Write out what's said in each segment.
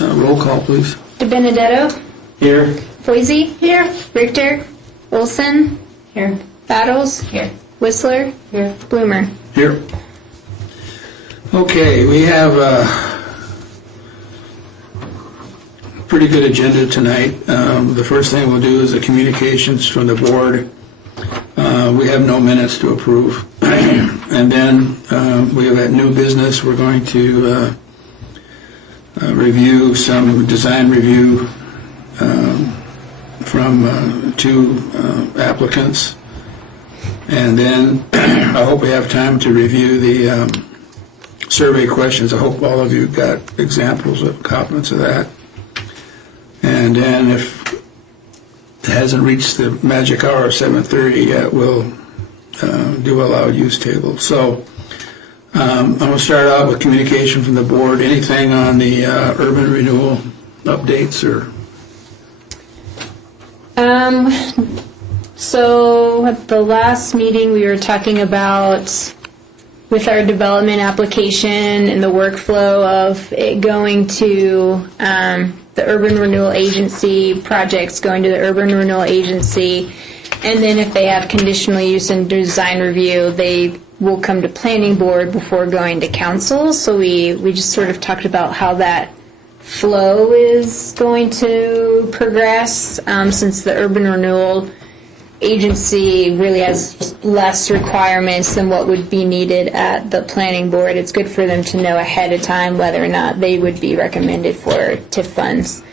Roll call, please. DiBenedetto. Here. Foisey. Here. Richter. Olson. Here. Battles. Here. Whistler. Here. Bloomer. Here. Okay, we have a pretty good agenda tonight. The first thing we'll do is the communications from the board. We have no minutes to approve. And then we have that new business. We're going to review some design review from two applicants. And then I hope we have time to review the survey questions. I hope all of you got examples of copies of that. And then if it hasn't reached the magic hour of 7:30 yet, we'll do a allowed use table. So I'm going to start out with communication from the board. Anything on the urban renewal updates or? So at the last meeting, we were talking about with our development application and the workflow of it going to the Urban Renewal Agency, projects going to the Urban Renewal Agency, and then if they have conditional use and design review, they will come to planning board before going to council. So we just sort of talked about how that flow is going to progress since the Urban Renewal Agency really has less requirements than what would be needed at the planning board. It's good for them to know ahead of time whether or not they would be recommended for TIF funds.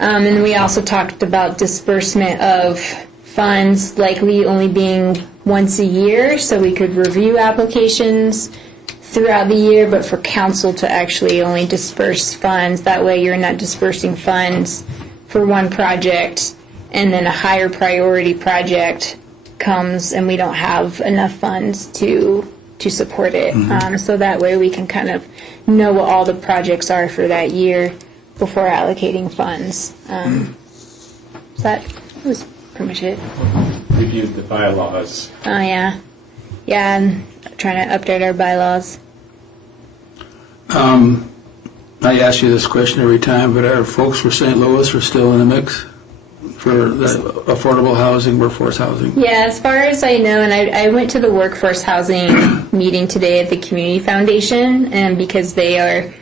And we also talked about disbursement of funds likely only being once a year, so we could review applications throughout the year, but for council to actually only disperse funds. That way you're not dispersing funds for one project and then a higher priority project comes and we don't have enough funds to support it. So that way we can kind of know what all the projects are for that year before allocating funds. So that was pretty much it. Reviewed the bylaws. Oh, yeah. Yeah, and trying to update our bylaws. I ask you this question every time, but our folks for St. Louis are still in the mix for the affordable housing, workforce housing? Yeah, as far as I know, and I went to the workforce housing meeting today at the Community Foundation, and because they are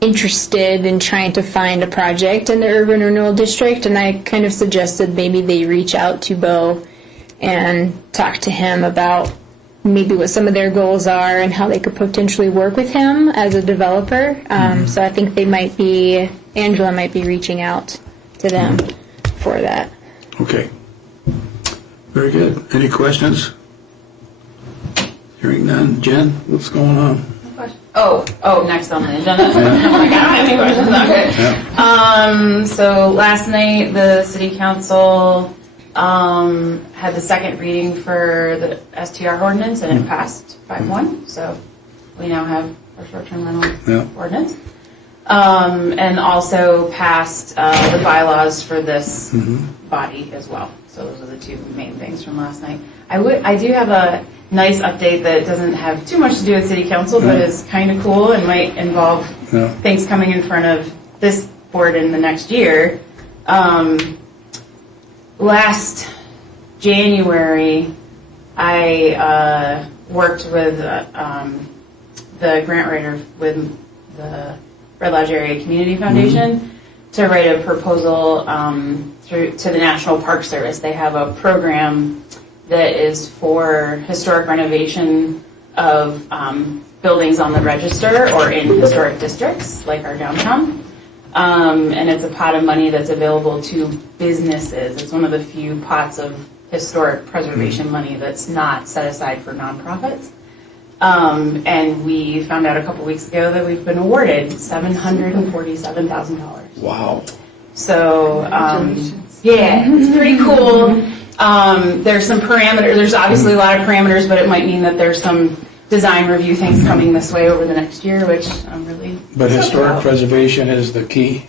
interested in trying to find a project in the Urban Renewal District, and I kind of suggested maybe they reach out to Bo and talk to him about maybe what some of their goals are and how they could potentially work with him as a developer. So I think Angela might be reaching out to them for that. Okay. Very good. Any questions? Hearing none. Jen, what's going on? Oh, next on the agenda. Oh my God, I have any questions. Okay. Yeah. So last night the city council had the second reading for the STR ordinance and it passed 5-1. So we now have our short-term rental ordinance. And also passed the bylaws for this body as well. So those are the two main things from last night. I do have a nice update that doesn't have too much to do with city council, but is kind of cool and might involve things coming in front of this board in the next year. Last January, I worked with the grant writer with the Red Lodge Area Community Foundation to write a proposal to the National Park Service. They have a program that is for historic renovation of buildings on the register or in historic districts like our downtown. And it's a pot of money that's available to businesses. It's one of the few pots of historic preservation money that's not set aside for nonprofits. And we found out a couple weeks ago that we've been awarded $747,000. Wow. So, yeah, it's pretty cool. There's some parameters. There's obviously a lot of parameters, but it might mean that there's some design review things coming this way over the next year, which I'm really But stoked historic about. preservation is the key?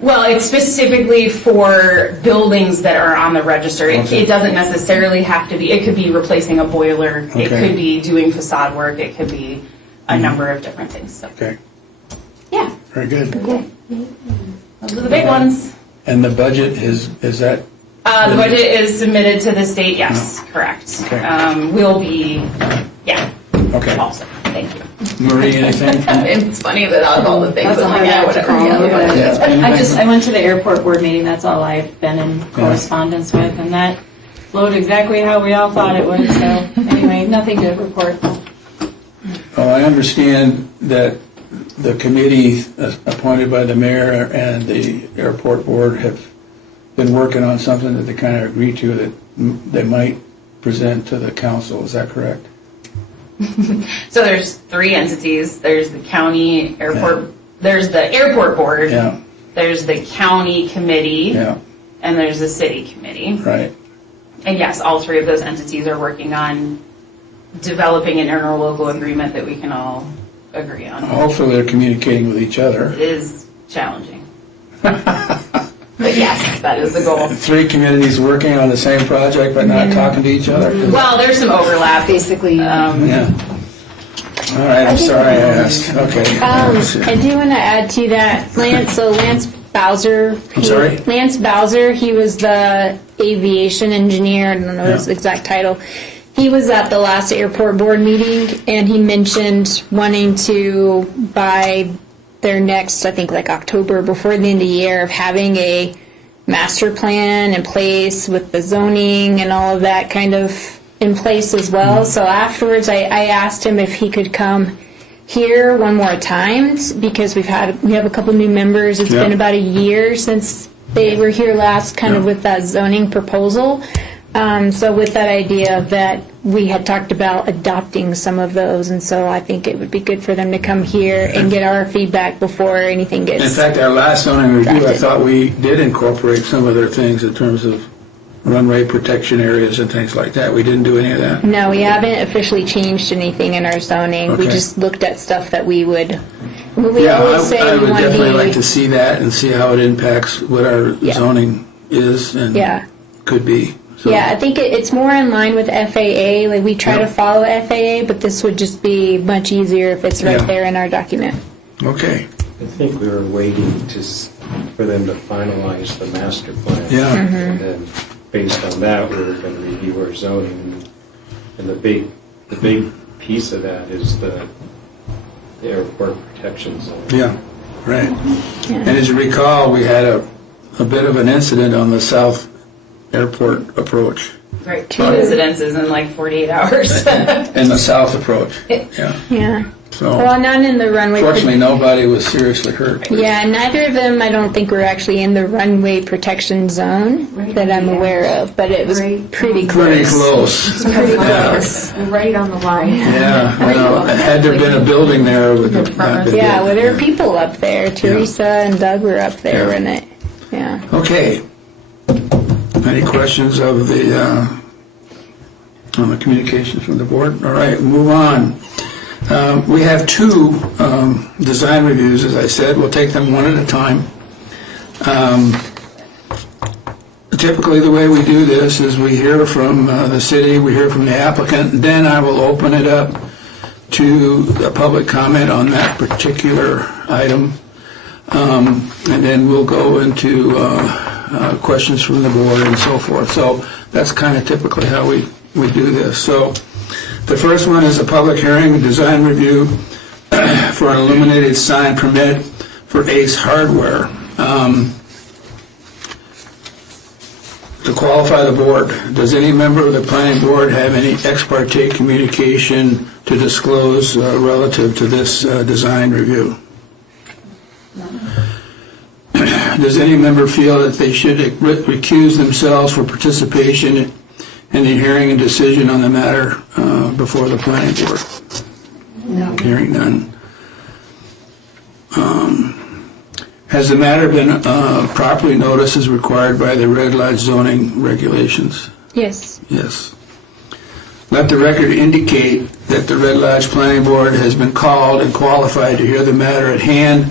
Well, it's specifically for buildings that are on the register. Okay. It doesn't necessarily have to be, it could be replacing a boiler, it Okay. could be doing facade work, it could be a number of different things. So, Okay, yeah, very good. those are the big ones. And the budget is that, The budget is submitted to the state, yes, correct. Okay. We'll be, yeah, okay. also, thank you. Marie, anything? It's funny that out of all the things, That's I'm a like, hard yeah, act to whatever. follow, yeah, but- Yeah, I went to the airport board meeting, that's all I've been in correspondence with, and that flowed exactly how we all thought it would, so anyway, nothing to report. Oh, I understand that the committee appointed by the mayor and the airport board have been working on something that they kind of agreed to that they might present to the council, is that correct? So there's 3 entities. There's the county airport, there's the airport board, Yeah, there's the county committee, yeah, and there's the city committee. right. And yes, all 3 of those entities are working on developing an interlocal agreement that we can all agree on. Hopefully they're communicating with each other. It is challenging. But yes, that is the goal. 3 communities working on the same project but not talking to each other? Well, there's some overlap. Basically, Yeah. All right, I'm sorry I asked. Okay. I do want to add to that, Lance. So Lance Bowser. I'm sorry? Lance Bowser. He was the aviation engineer. I don't know his Yeah. exact title. He was at the last airport board meeting, and he mentioned wanting to by their next, I think, like October, before the end of the year, of having a master plan in place with the zoning and all of that kind of in place as well. So afterwards, I asked him if he could come here one more time, because we have a couple new members. It's Yeah. been about a year since they were here last, kind of Yeah. with that zoning proposal. So with that idea that we had talked about adopting some of those, and so I think it would be good for them to come here and get our feedback before anything In gets. fact, our last zoning review, I Drafted. thought we did incorporate some of their things in terms of runway protection areas and things like that. We didn't do any of that. No, we haven't officially changed anything in our zoning. We Okay. just looked at stuff that we would. We Yeah, always say I we would want definitely to like be. to see that and see how it impacts what our Yeah. zoning is and Yeah. could be. So- Yeah, I think it's more in line with FAA. Like we try Yeah. to follow FAA, but this would just be much easier if it's right Yeah. there in our document. Okay, I think we were waiting for them to finalize the master plan. yeah, And then, based on that, we were going to review our zoning. And the big piece of that is the airport protection zone. yeah, right. And as you recall, we had a bit of an incident on the south airport approach, Right, 2 incidences in like 48 hours. in the south approach, yeah. Yeah. So Well, not in the runway. fortunately, nobody was seriously hurt. Yeah, neither of them, I don't think, were actually in the runway protection zone that I'm aware of, but it was Right. pretty Pretty close. close. pretty Yeah. close, right on the line. Yeah, well, had there been a building there, it would have not been Yeah, good. well, there were people up there. Teresa and Doug were up there, Yeah. and it, yeah. Okay. Any questions of on the communications from the board? All right, move on. We have 2 design reviews, as I said. We'll take them one at a time. Typically, the way we do this is we hear from the city, we hear from the applicant, then I will open it up to a public comment on that particular item. And then we'll go into questions from the board and so forth. So that's kind of typically how we do this. So the first one is a public hearing, design review for an illuminated sign permit for Ace Hardware. To qualify the board, does any member of the planning board have any ex parte communication to disclose relative to this design review? Does any member feel that they should recuse themselves for participation in the hearing and decision on the matter before the planning board? No. Hearing none. Has the matter been properly noticed as required by the red light zoning regulations? Yes. Yes. Let the record indicate that the Red Lodge Planning Board has been called and qualified to hear the matter at hand,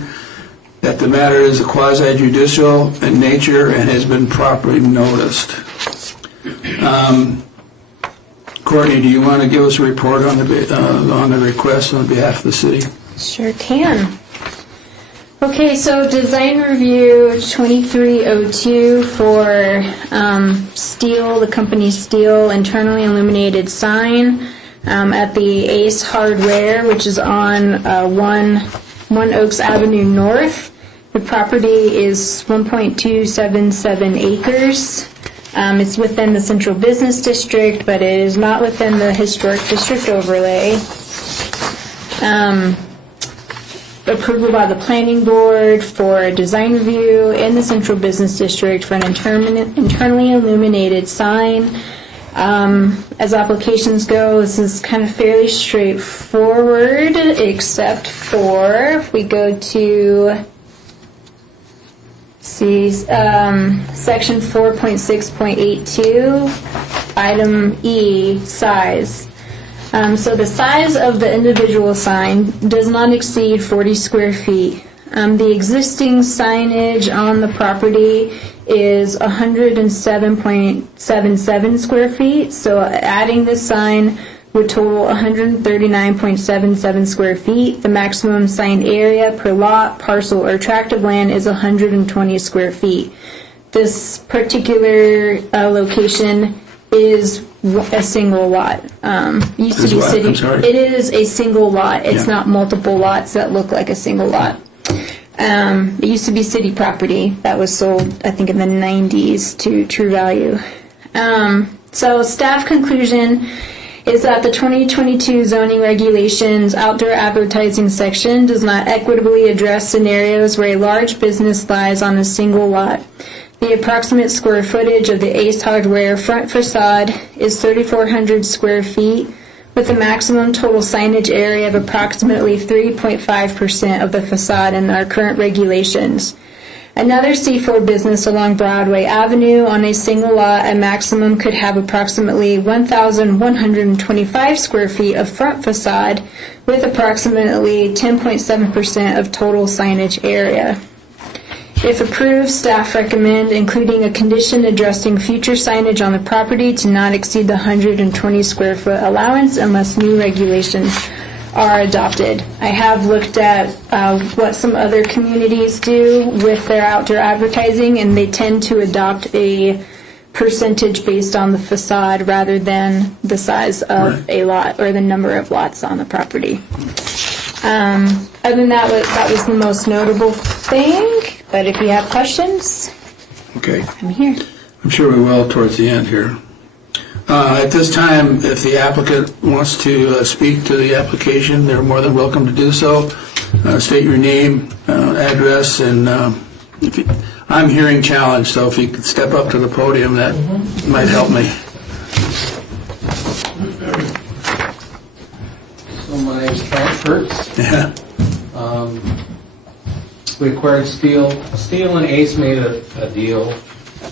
that the matter is quasi-judicial in nature and has been properly noticed. Courtney, do you want to give us a report on the request on behalf of the city? Sure can. Okay, so design review 2302 for Steel, the company Steel internally illuminated sign at the Ace Hardware, which is on 1 Oaks Avenue North. The property is 1.277 acres. It's within the Central Business District, but it is not within the Historic District overlay. Approval by the Planning Board for a design review in the Central Business District for an internally illuminated sign. As applications go, this is kind of fairly straightforward, except for if we go to section 4.6.82, item E, size. So the size of the individual sign does not exceed 40 square feet. The existing signage on the property is 107.77 square feet, so adding this sign would total 139.77 square feet. The maximum sign area per lot, parcel, or tract of land is 120 square feet. This particular location is a single lot. Used to be what? city. I'm sorry? It is a single lot. It's Yeah. not multiple lots that look like a single lot. It used to be city property that was sold, I think, in the 90s to True Value. So staff conclusion is that the 2022 zoning regulations outdoor advertising section does not equitably address scenarios where a large business lies on a single lot. The approximate square footage of the Ace Hardware front facade is 3,400 square feet, with a maximum total signage area of approximately 3.5% of the facade in our current regulations. Another C4 business along Broadway Avenue on a single lot, a maximum could have approximately 1,125 square feet of front facade, with approximately 10.7% of total signage area. If approved, staff recommend including a condition addressing future signage on the property to not exceed the 120 square foot allowance unless new regulations are adopted. I have looked at what some other communities do with their outdoor advertising, and they tend to adopt a percentage based on the facade rather than the size of a lot or the number of lots on the property. Other than that was the most notable thing, but if you have questions, Okay. I'm here. I'm sure we will towards the end here. At this time, if the applicant wants to speak to the application, they're more than welcome to do so. State your name, address, and I'm hearing challenged, so if you could step up to the podium, that might help me. So my name's Frank Kurtz. Yeah. We acquired Steel. Steel and Ace made a deal,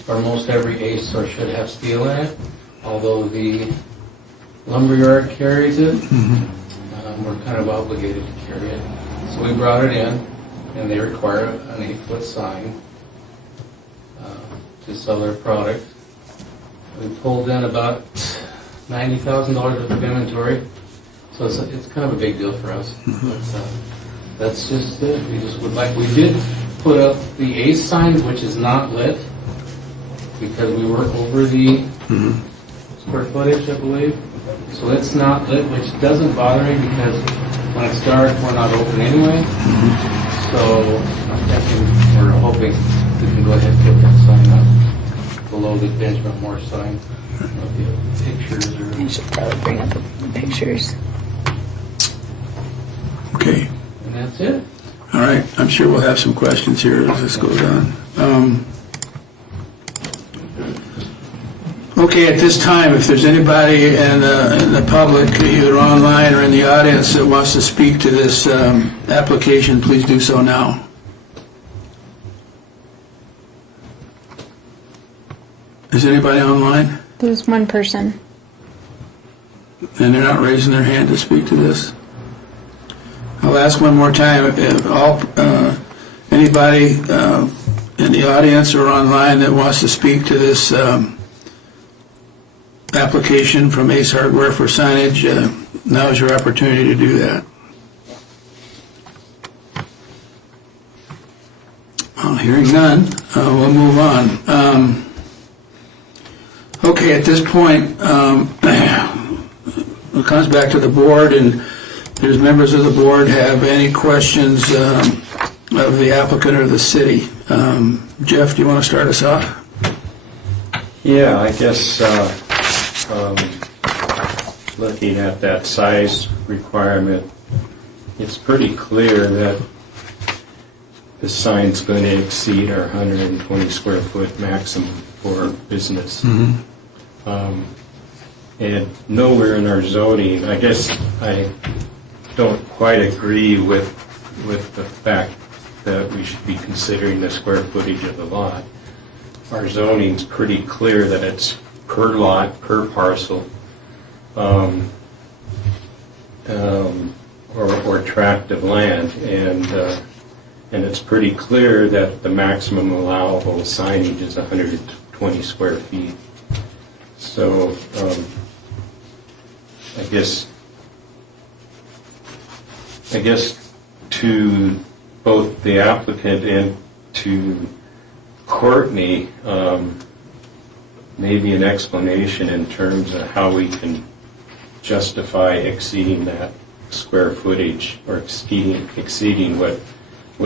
or most every Ace store should have steel in it, although the lumberyard carries it. We're kind of obligated to carry it. So we brought it in, and they require an 8-foot sign to sell their product. We pulled in about $90,000 worth of inventory, so it's kind of a big deal for us. But, that's just it. We did put up the Ace sign, which is not lit, because we were over the square footage, I believe. So it's not lit, which doesn't bother me because when it's dark, we're not open anyway. So I'm thinking, we're hoping we can go ahead and put that sign up below the Benjamin Moore sign. The pictures I or. should probably bring up the pictures. Okay. And that's it. All right. I'm sure we'll have some questions here as this goes on. Okay, at this time, if there's anybody in the public, either online or in the audience, that wants to speak to this application, please do so now. Is anybody online? There's one person. And they're not raising their hand to speak to this? I'll ask one more time. If any anybody in the audience or online that wants to speak to this application from Ace Hardware for signage, now is your opportunity to do that. Hearing none, we'll move on. Okay, at this point, it comes back to the board, and does members of the board have any questions of the applicant or the city? Jeff, do you want to start us off? Yeah, I guess looking at that size requirement, it's pretty clear that the sign's going to exceed our 120 square foot maximum for business. And nowhere in our zoning, I guess I don't quite agree with the fact that we should be considering the square footage of the lot. Our zoning's pretty clear that it's per lot, per parcel, or tract of land, and it's pretty clear that the maximum allowable signage is 120 square feet. So I guess to both the applicant and to Courtney, maybe an explanation in terms of how we can justify exceeding that square footage, or exceeding what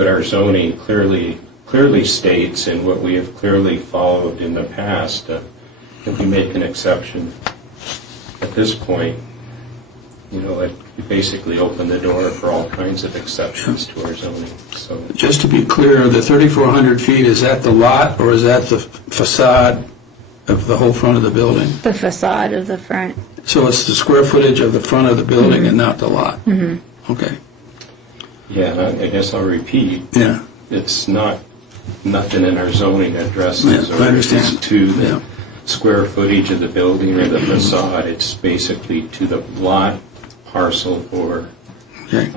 our zoning clearly states and what we have clearly followed in the past. If we make an exception at this point, it basically open the door for all kinds of exceptions to our zoning. So, just to be clear, the 3,400 feet, is that the lot or is that the facade of the whole front of the building? The facade of the front. So it's the square footage of the front of the building and not the lot? Okay. yeah, I guess I'll repeat. Yeah. It's nothing in our zoning addresses Yeah, I understand. is to the Yeah. square footage of the building or the facade. It's basically to the lot, parcel, or Okay.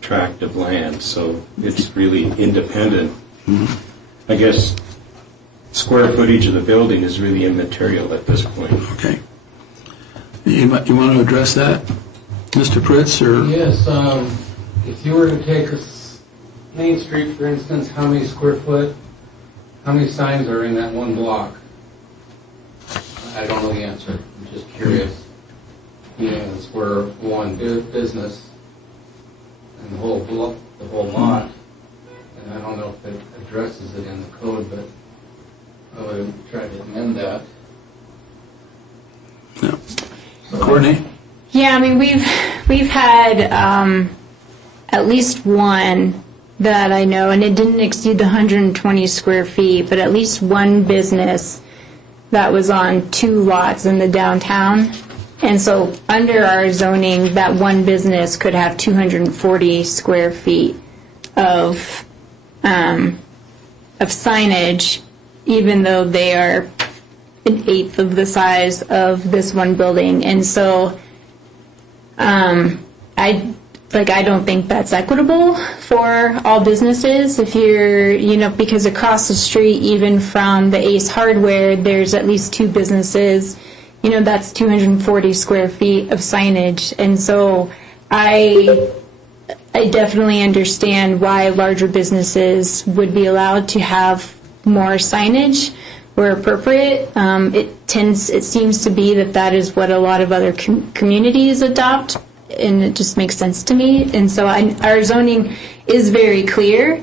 tract of land. So it's really independent. I guess square footage of the building is really immaterial at this point. Okay. You want to address that, Mr. Pritz, or? Yes, if you were to take Main Street, for instance, how many signs are in that one block? I don't know the answer. I'm just curious. It's where one business and the whole block, the whole lot, and I don't know if it addresses it in the code, but I would try to amend that. Yeah. Courtney? Yeah, I mean, we've had at least one that I know, and it didn't exceed the 120 square feet, but at least one business that was on 2 lots in the downtown. And so under our zoning, that one business could have 240 square feet of signage, even though they are an eighth of the size of this one building. And so I don't think that's equitable for all businesses. If you're, because across the street, even from the Ace Hardware, there's at least 2 businesses. That's 240 square feet of signage. And so I definitely understand why larger businesses would be allowed to have more signage where appropriate. It seems to be that is what a lot of other communities adopt, and it just makes sense to me. And so our zoning is very clear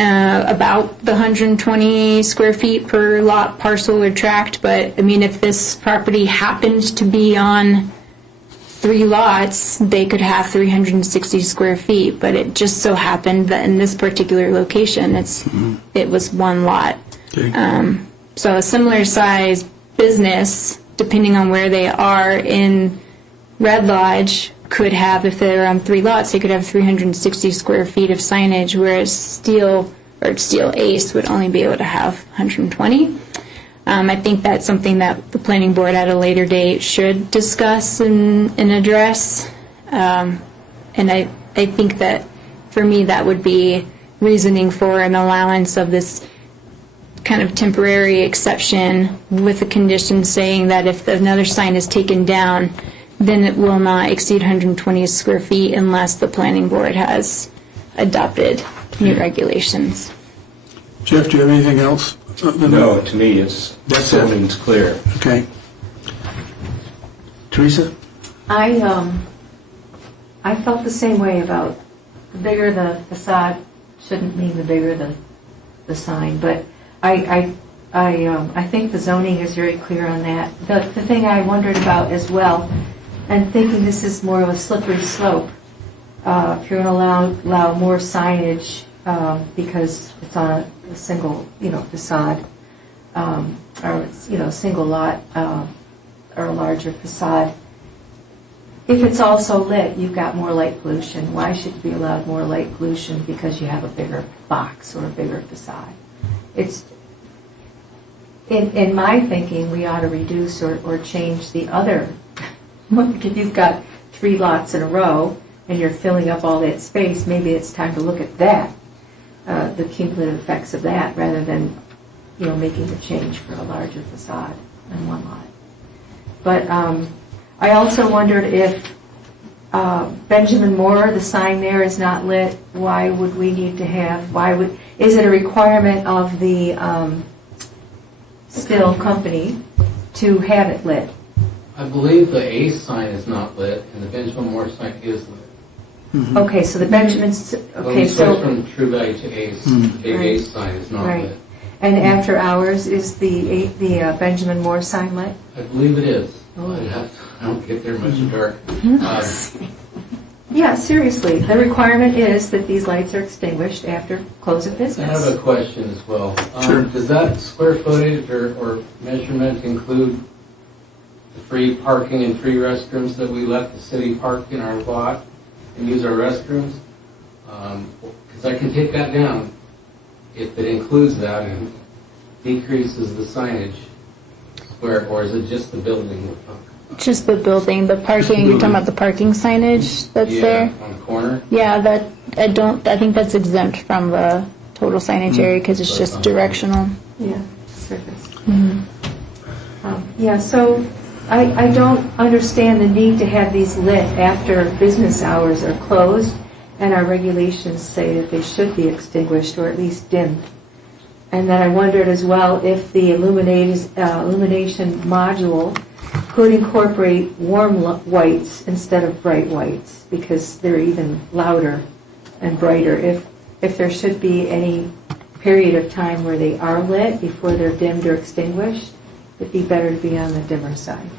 about the 120 square feet per lot, parcel, or tract. But I mean, if this property happened to be on 3 lots, they could have 360 square feet. But it just so happened that in this particular location, it was 1 lot. Okay. So a similar size business, depending on where they are in Red Lodge, could have, if they're on 3 lots, they could have 360 square feet of signage, whereas Steel Ace would only be able to have 120. I think that's something that the planning board at a later date should discuss and address. And I think that for me that would be reasoning for an allowance of this kind of temporary exception with the condition saying that if another sign is taken down, then it will not exceed 120 square feet unless the planning board has adopted new regulations. Jeff, do you have anything else? No, to me, it's, That's it. zoning's clear. Okay. Teresa? I felt the same way about the bigger the facade shouldn't mean the bigger the sign, but I think the zoning is very clear on that. The thing I wondered about as well, and thinking this is more of a slippery slope, if you're going to allow more signage because it's on a single, facade, or it's, single lot or a larger facade. If it's also lit, you've got more light pollution. Why should you be allowed more light pollution because you have a bigger box or a bigger facade? It's in my thinking, we ought to reduce or change the other. If you've got 3 lots in a row and you're filling up all that space, maybe it's time to look at that, the cumulative effects of that, rather than making a change for a larger facade in one lot. But I also wondered if Benjamin Moore, the sign there is not lit, why would we need to have, is it a requirement of the still company to have it lit? I believe the Ace sign is not lit, and the Benjamin Moore sign is lit. Okay, so the Benjamin's, When okay, we switch so, from True Value to Ace, the big Right. Ace sign is not Right. lit. and after hours, is the Benjamin Moore sign lit? I believe it is. Oh. I don't get there much dark. Yeah, seriously, the requirement is that these lights are extinguished after close of I have business. a question as well. Sure. Does that square footage or measurement include the free parking and free restrooms that we let the city park in our lot and use our restrooms? Because I can take that down if it includes that and decreases the signage. Or is it just the building we're talking? Just the building, the parking, you're talking about the parking signage that's there? Yeah, on the corner. Yeah, I think that's exempt from the total signage area because it's just directional. Yeah, surface. Yeah, so I don't understand the need to have these lit after business hours are closed, and our regulations say that they should be extinguished or at least dimmed. And then I wondered as well if the illumination module could incorporate warm whites instead of bright whites, because they're even louder and brighter. If there should be any period of time where they are lit before they're dimmed or extinguished, it'd be better to be on the dimmer side.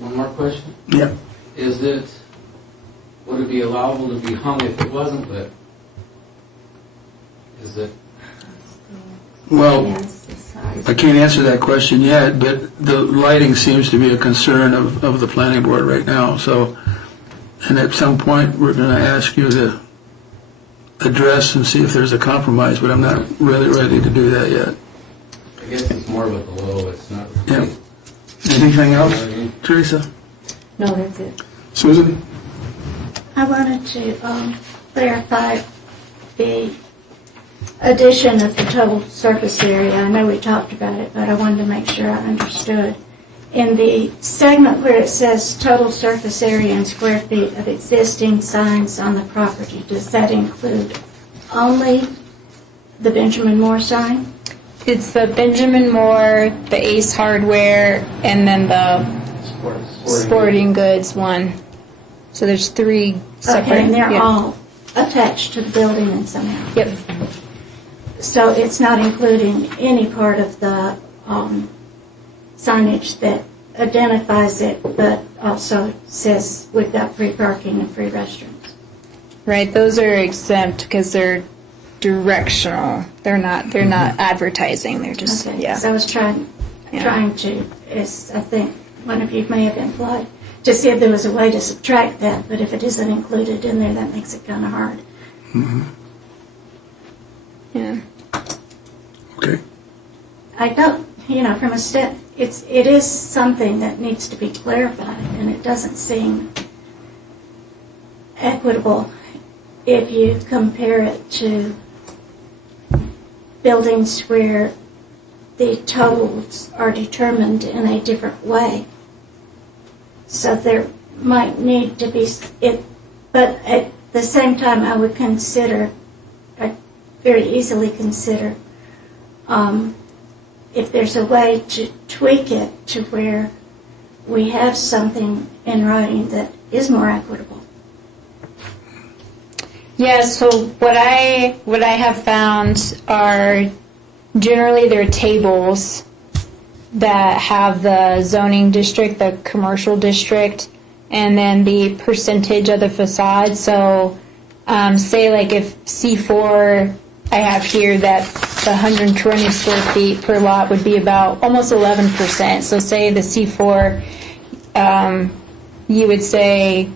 One more question. Yeah. Would it be allowable to be hung if it wasn't lit? Is it? Well, Yes, the size. I can't answer that question yet, but the lighting seems to be a concern of the planning board right now, so, and at some point, we're going to ask you to address and see if there's a compromise, but I'm not really ready to do that yet. I guess it's more of a below. It's not. Yeah. Anything else, Teresa? No, that's it. Susan? I wanted to clarify the addition of the total surface area. I know we talked about it, but I wanted to make sure I understood. In the segment where it says total surface area in square feet of existing signs on the property, does that include only the Benjamin Moore sign? It's the Benjamin Moore, the Ace Hardware, and then the Sporting Goods one. So there's 3 separate. Okay, and they're yeah. all attached to the building in somehow. Yep. So it's not including any part of the signage that identifies it, but also says we've got free parking and free restrooms. Right, those are exempt because they're directional. They're not advertising. They're just Okay, yeah. so I was trying to, as I think one of you may have implied, to see if there was a way to subtract that, but if it isn't included in there, that makes it kind of hard. Yeah. Okay. I don't, from a step, it is something that needs to be clarified, and it doesn't seem equitable if you compare it to buildings where the totals are determined in a different way. So there might need to be it, but at the same time, I would consider, I very easily consider, if there's a way to tweak it to where we have something in writing that is more equitable. Yeah, so what I have found are generally there are tables that have the zoning district, the commercial district, and then the percentage of the facade. So say like if C4, I have here that the 120 square feet per lot would be about almost 11%. So say the C4, you would say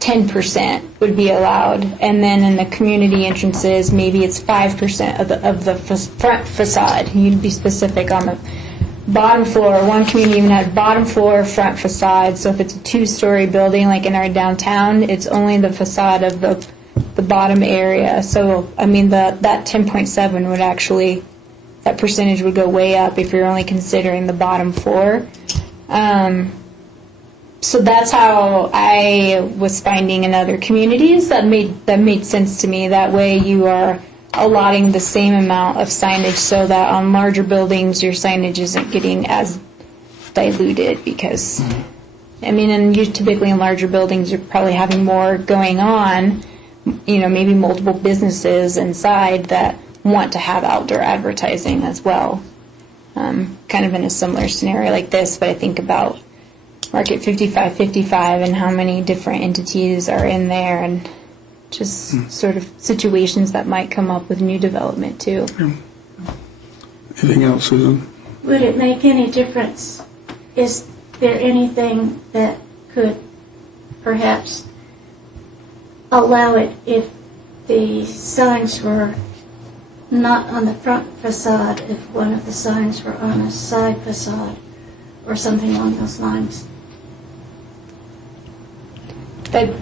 10% would be allowed, and then in the community entrances, maybe it's 5% of the front facade. You'd be specific on the bottom floor. One community even had bottom floor front facade. So if it's a 2-story building, like in our downtown, it's only the facade of the bottom area. So I mean that 10.7 would actually, that percentage would go way up if you're only considering the bottom floor. So that's how I was finding in other communities. That made sense to me. That way you are allotting the same amount of signage so that on larger buildings your signage isn't getting as diluted because, I mean, and you typically in larger buildings you're probably having more going on, you know, maybe multiple businesses inside that want to have outdoor advertising as well. Kind of in a similar scenario like this, but I think about Market 5555 and how many different entities are in there and just sort of situations that might come up with new development too. Anything else, Susan? Would it make any difference? Is there anything that could perhaps allow it if the signs were not on the front facade, if one of the signs were on a side facade or something along those lines? That'd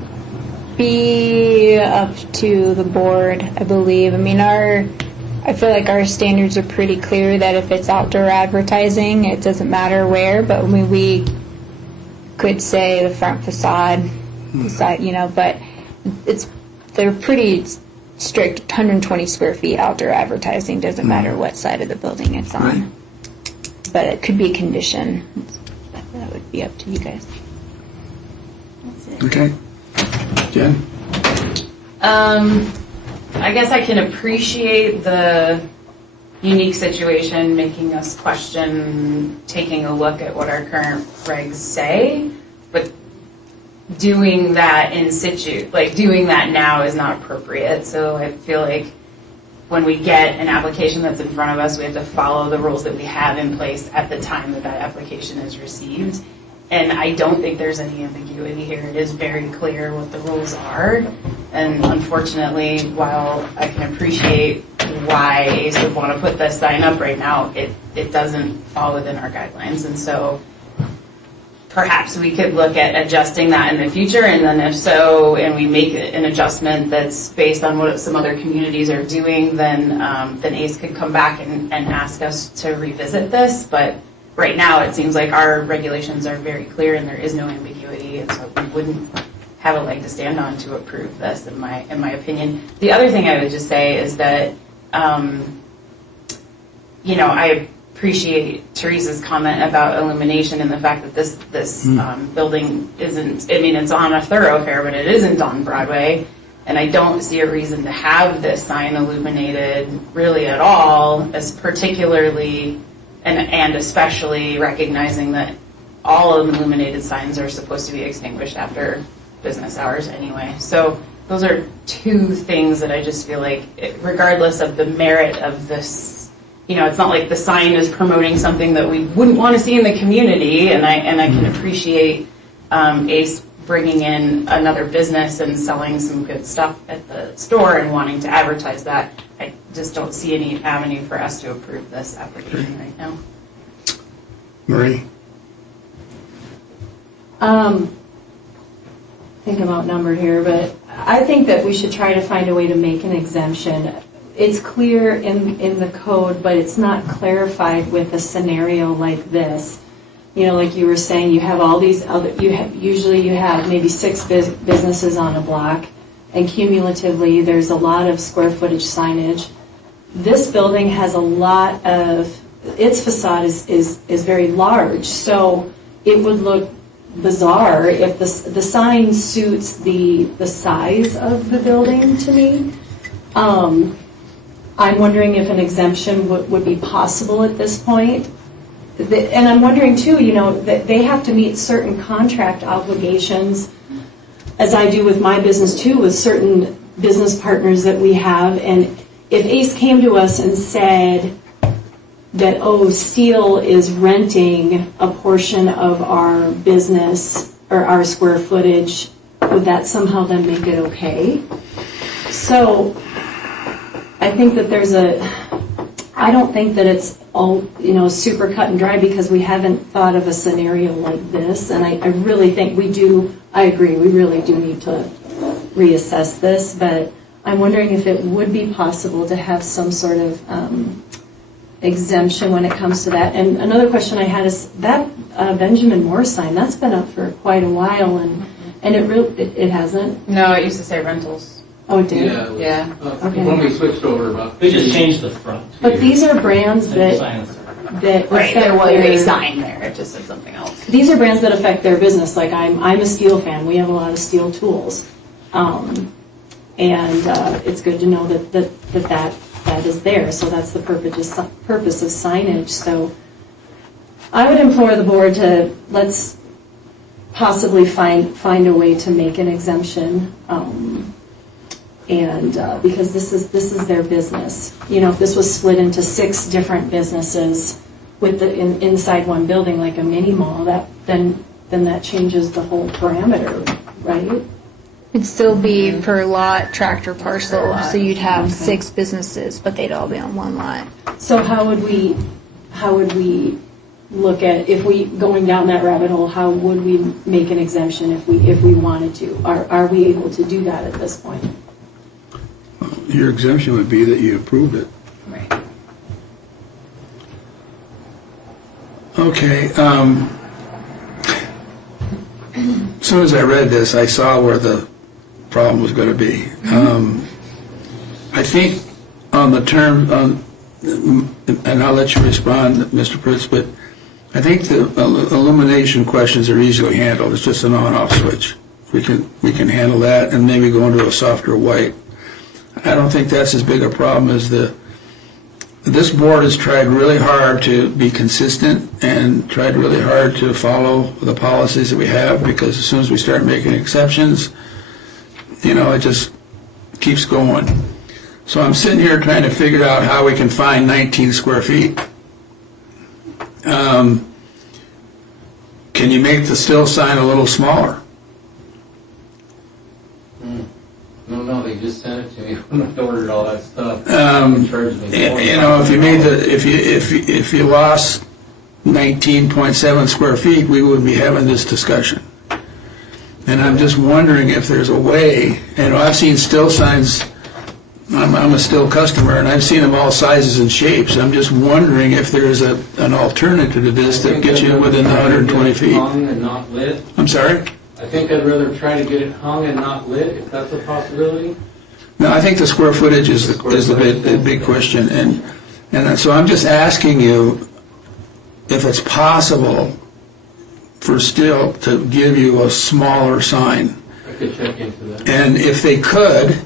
be up to the board, I believe. I mean, I feel like our standards are pretty clear that if it's outdoor advertising, it doesn't matter where, but we could say the front facade, the side, you know, but they're pretty strict, 120 square feet outdoor advertising, doesn't matter what side of the building it's on. Right. But it could be a condition. That would be up to you guys. Okay. Jen? I guess I can appreciate the unique situation making us question taking a look at what our current regs say, but doing that in situ, like doing that now is not appropriate. So I feel like when we get an application that's in front of us, we have to follow the rules that we have in place at the time that application is received. And I don't think there's any ambiguity here. It is very clear what the rules are. And unfortunately, while I can appreciate why ACE would want to put this sign up right now, it doesn't fall within our guidelines. And so perhaps we could look at adjusting that in the future. And then if so, and we make an adjustment that's based on what some other communities are doing, then ACE could come back and ask us to revisit this. But right now, it seems like our regulations are very clear and there is no ambiguity, and so we wouldn't have a leg to stand on to approve this, in my opinion. The other thing I would just say is that, you know, I appreciate Teresa's comment about illumination and the fact that this building isn't, I mean, it's on a thoroughfare, but it isn't on Broadway, and I don't see a reason to have this sign illuminated really at all, as particularly and especially recognizing that all of the illuminated signs are supposed to be extinguished after business hours anyway. So those are two things that I just feel like, regardless of the merit of this, you know, it's not like the sign is promoting something that we wouldn't want to see in the community, and I can appreciate ACE bringing in another business and selling some good stuff at the store and wanting to advertise that. I just don't see any avenue for us to approve this application right now. Marie? I think I'm outnumbered here, but I think that we should try to find a way to make an exemption. It's clear in the code, but it's not clarified with a scenario like this. You know, like you were saying, you have all these other, usually you have maybe 6 businesses on a block, and cumulatively, there's a lot of square footage signage. This building has a lot of, its facade is very large, so it would look bizarre if the sign suits the size of the building to me. I'm wondering if an exemption would be possible at this point. And I'm wondering too, you know, that they have to meet certain contract obligations, as I do with my business too, with certain business partners that we have. And if ACE came to us and said that, oh, Steel is renting a portion of our business or our square footage, would that somehow then make it okay? So I think that I don't think that it's all, you know, super cut and dry, because we haven't thought of a scenario like this. And I really think I agree, we really do need to reassess this, but I'm wondering if it would be possible to have some sort of exemption when it comes to that. And another question I had is that Benjamin Moore sign, that's been up for quite a while, and it hasn't? No, it used to say rentals. Oh, it did? Yeah. Yeah. Okay. When we switched over about. We just changed the front. But these are brands that Right, affect there was their- a sign there, it just said something else. These are brands that affect their business. Like I'm a Steel fan. We have a lot of Steel tools, and it's good to know that is there. So that's the purpose of signage. So I would implore the board to let's possibly find a way to make an exemption, and because this is their business. You know, if this was split into 6 different businesses with inside one building, like a mini mall, then that changes the whole parameter, right? It'd still be per lot, tractor parcel, so you'd have 6 businesses, but they'd all be on one lot. So how would we look at, if we, going down that rabbit hole, how would we make an exemption if we wanted to? Are we able to do that at this point? Your exemption would be that you approved it. Right. Okay. As soon as I read this, I saw where the problem was going to be. I think on the term, and I'll let you respond, Mr. Pritz, but I think the illumination questions are easily handled. It's just an on-off switch. We can handle that and maybe go into a softer white. I don't think that's as big a problem as this board has tried really hard to be consistent and tried really hard to follow the policies that we have, because as soon as we start making exceptions, you know, it just keeps going. So I'm sitting here trying to figure out how we can find 19 square feet. Can you make the still sign a little smaller? No, they just sent it to me when I ordered all that stuff. You know, if you lost 19.7 square feet, we wouldn't be having this discussion. And I'm just wondering if there's a way. You know, I've seen still signs. I'm a still customer, and I've seen them all sizes and shapes. I'm just wondering if there's an alternative to this that gets you within the 120 feet. Hung and not lit. I'm sorry? I think I'd rather try to get it hung and not lit, if that's a possibility. No, I think the square footage is the big question, and so I'm just asking you if it's possible for Still to give you a smaller sign. I could check into that. And if they could,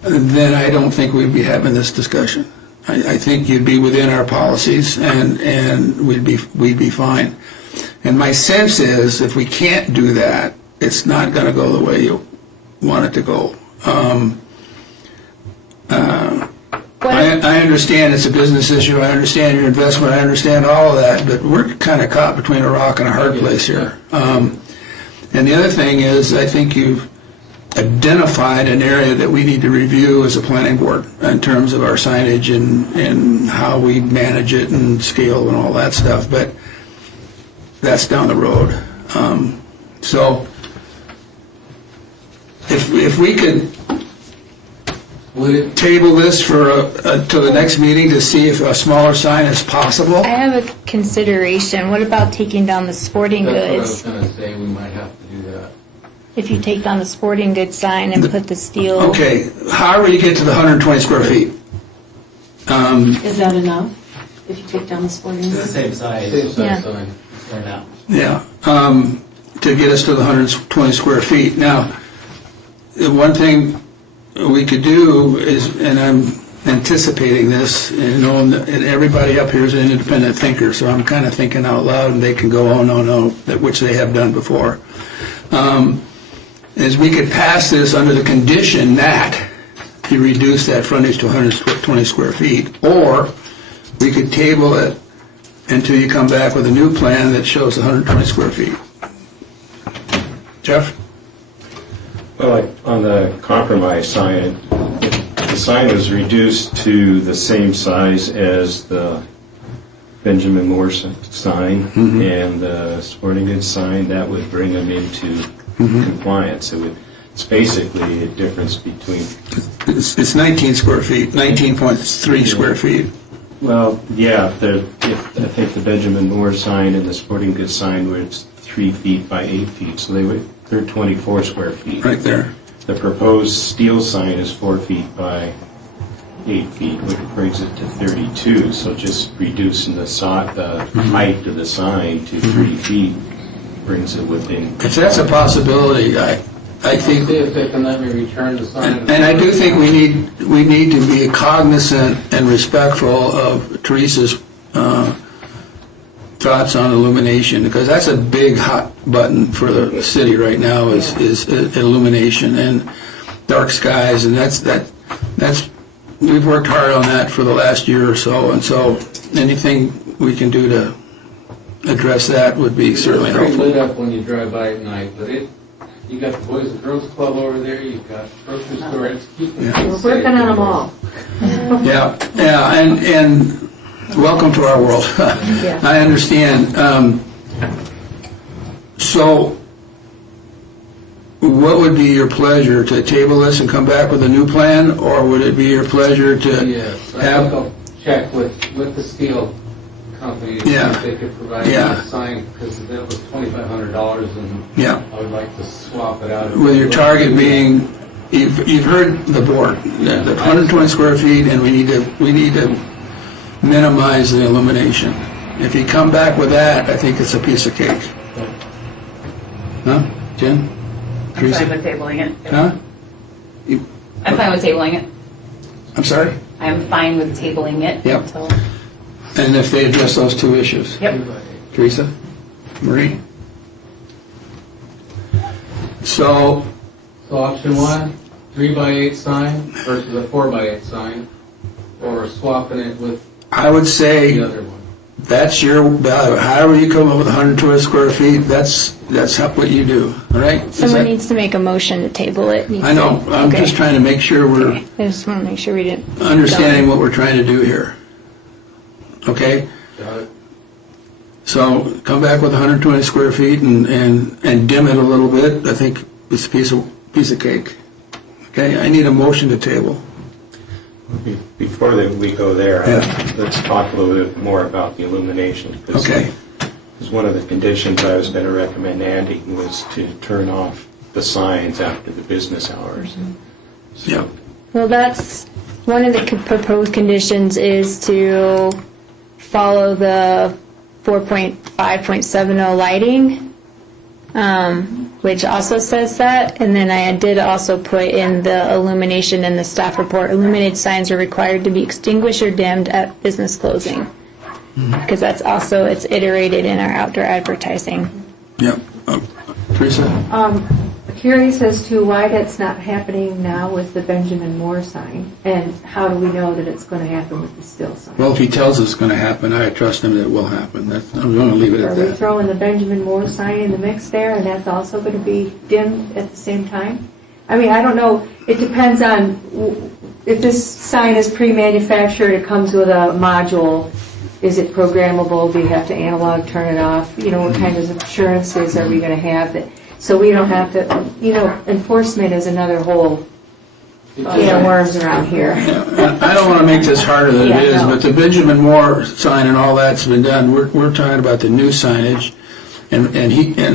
then I don't think we'd be having this discussion. I think you'd be within our policies, and we'd be fine. And my sense is, if we can't do that, it's not going to go the way you want it to go. I understand it's a business issue. I understand your investment. I understand all of that. But we're kind of caught between a rock and a hard place here. And the other thing is, I think you've identified an area that we need to review as a planning board in terms of our signage and how we manage it and scale and all that stuff. But that's down the road. So if if we could Would it, table this for, till the next meeting to see if a smaller sign is possible. I have a consideration. What about taking down the sporting that's what I was goods? gonna say, we might have to do that. If you take down the sporting goods sign and put the steel. Okay, however you get to the 120 square feet. Is that enough? If you take down the sporting goods? Same Yeah. size sign. Yeah, to get us to the 120 square feet. Now, the one thing we could do is, and I'm anticipating this, and knowing that and everybody up here is an independent thinker, so I'm kind of thinking out loud, and they can go, oh, no, no, which they have done before, is we could pass this under the condition that you reduce that frontage to 120 square feet, or we could table it until you come back with a new plan that shows 120 square feet. Jeff? Well, like on the compromise sign, the sign was reduced to the same size as the Benjamin Moore sign and the sporting goods sign. That would bring them into compliance. It's basically a difference between, It's 19 square feet, 19.3 square feet. well, yeah, I think the Benjamin Moore sign and the sporting goods sign were 3 feet by 8 feet, so they're 24 square feet. Right there. The proposed steel sign is 4 feet by 8 feet, which brings it to 32. So just reducing the height of the sign to 3 feet brings it within. If that's a possibility, I think, See if they can let me return the sign. and I do think we need to be cognizant and respectful of Teresa's thoughts on illumination, because that's a big hot button for the city right now is illumination and dark skies, and that's we've worked hard on that for the last year or so, and so anything we can do to address that would be certainly It's pretty helpful. lit up when you drive by at night, but you got the Boys and Girls Club over there, you've got grocery store, it's keeping Yeah. people We're safe. working on them all. Yeah, and welcome to our world. I understand. So, what would be your pleasure, to table this and come back with a new plan, or would it be your pleasure to Yes, I have? think I'll check with the steel company, to see Yeah. if they could provide me Yeah. a sign, because that was $2,500, and Yeah, I would like to swap it out. with your target being, you've heard the board, the 120 square feet, and we need to minimize the illumination. If you come back with that, I think it's a piece of cake. Huh, Jen? I'm fine Teresa? with tabling it. Huh? I'm fine with tabling it. I'm sorry? I'm fine with tabling it Yep. until, And if they address those two issues? yep. Teresa? Marie? So, So option one, 3x8 sign versus a 4x8 sign, or swapping it with I would the say other one. that's your value. However you come up with 120 square feet, that's what you do, all right? Is Someone that- needs to make a motion to table it. I know, I'm Okay. just trying to make sure we're Okay. I just want to make sure we didn't. understanding what we're trying to do here. Okay? Got it? So come back with 120 square feet and dim it a little bit. I think it's a piece of cake. Okay, I need a motion to table. Before we go there, Yeah. let's talk a little bit more about the illumination. 'cause Okay, Because one of the conditions I was going to recommend Andy was to turn off the signs after the business hours. yeah, Well, that's, one of the proposed conditions is to follow the 4.5.70 lighting, which also says that. And then I did also put in the illumination in the staff report. Illuminated signs are required to be extinguished or dimmed at business closing. Because that's also, it's iterated in our outdoor advertising. yeah. Teresa? Curious as to why that's not happening now with the Benjamin Moore sign, and how do we know that it's going to happen with the still sign? Well, if he tells us it's going to happen, I trust him that it will happen. I'm going to leave it Are at we that. throwing the Benjamin Moore sign in the mix there, and that's also going to be dimmed at the same time? I mean, I don't know, it depends on, if this sign is pre-manufactured, it comes with a module, is it programmable, do you have to analog turn it off? You know, what kind of assurances are we going to have that So we don't have to, enforcement is another whole can of worms around here. I don't want to make this harder than it Yeah, is, no. but the Benjamin Moore sign and all that's been done. We're talking about the new signage, and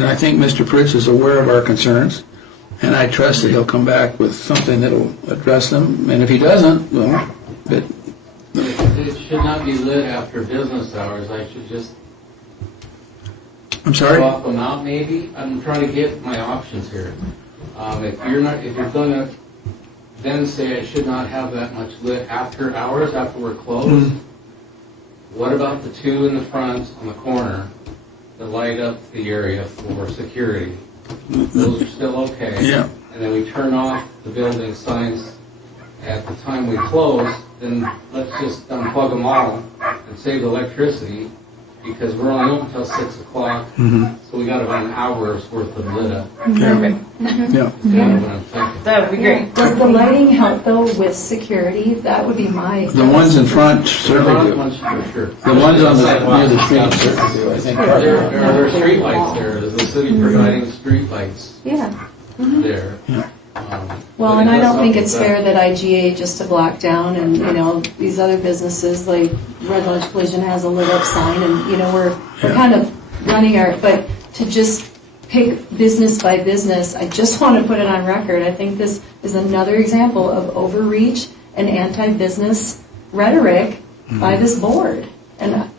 I think Mr. Pritz is aware of our concerns, and I trust that he'll come back with something that'll address them, and if he doesn't, well, but, It should not be lit after business hours. I should just I'm sorry? swap them out maybe. I'm trying to get my options here. If you're gonna then say I should not have that much lit after hours, after we're closed, what about the two in the front on the corner that light up the area for security? Those are still okay. Yeah. And then we turn off the building signs at the time we close, then let's just unplug them all and save the electricity, because we're only open until 6 o'clock, so we got about an hour's worth of lit up. Yeah. That's kind of what I'm thinking. That would be great. Does the lighting help though with security? That would be my. The ones in front certainly Front do. ones, for sure. The ones on near the street certainly do, I think. There are street lights there, is the city providing street lights Yeah. there. Well, But and it I does don't think help it's with fair that IGA just to block down and, these other businesses like Red Lodge Collision has a lit up sign and, we're kind of running but to just pick business by business, I just want to put it on record. I think this is another example of overreach and anti-business rhetoric by this board. And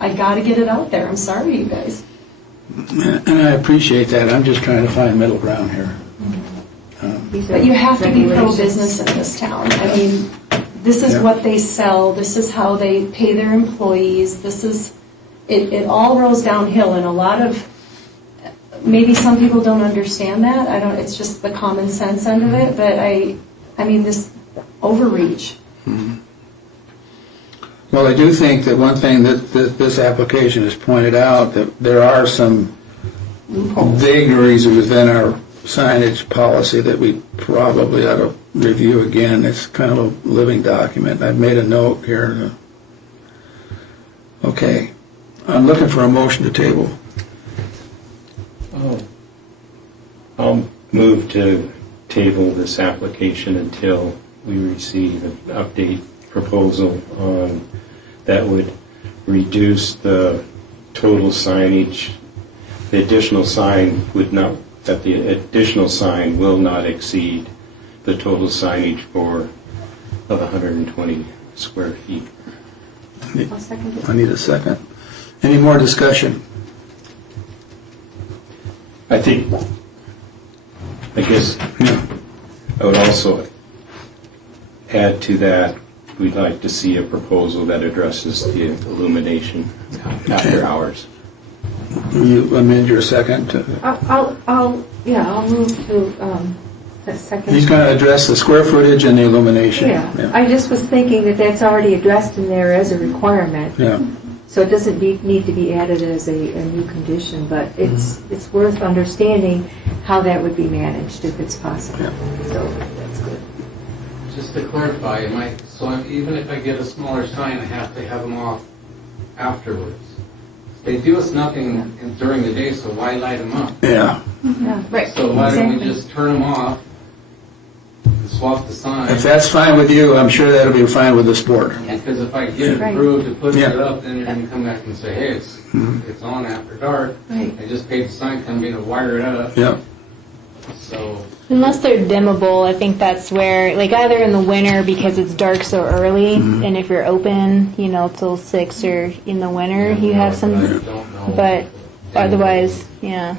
I got to get it out there. I'm sorry, you guys. And I appreciate that. I'm just trying to find middle ground here. But you have to be Regulations. pro-business in this town. I mean, this is Yeah. what they sell, this is how they pay their employees, it all rolls downhill, and a lot of, maybe some people don't understand that, it's just the common sense end of it, but I mean, this overreach. Well, I do think that one thing that this application has pointed out, that there are some vagaries within our signage policy that we probably ought to review again. It's kind of a living document. I've made a note here. Okay. I'm looking for a motion to table. I'll move to table this application until we receive an update proposal that would reduce the total signage. The additional sign the additional sign will not exceed the total signage of 120 square feet. I'll second it. I need a second. Any more discussion? I guess I would also add to that, we'd like to see a proposal that addresses the illumination after hours. You amend your second to... I'll move to, a second. He's going to address the square footage and the illumination. Yeah, I just was thinking that that's already addressed in there as a requirement, Yeah. so it doesn't need to be added as a new condition, but it's worth understanding how that would be managed if it's possible. So that's good. Just to clarify, even if I get a smaller sign, I have to have them off afterwards. They do us nothing during the day, so why light them up? Yeah. Yeah, right. So why don't we Exactly. just turn them off and swap the sign? If that's fine with you, I'm sure that'll be fine with this board. Because if I get it Right. approved to put Yeah. it up, then you're going to come back and say, hey, it's on after dark. Right. I just paid the sign company to wire it up. Yeah. So Unless they're dimmable, I think that's where, like either in the winter because it's dark so early, and if you're open, till 6 or in the winter, you have I some, don't know. but otherwise, yeah.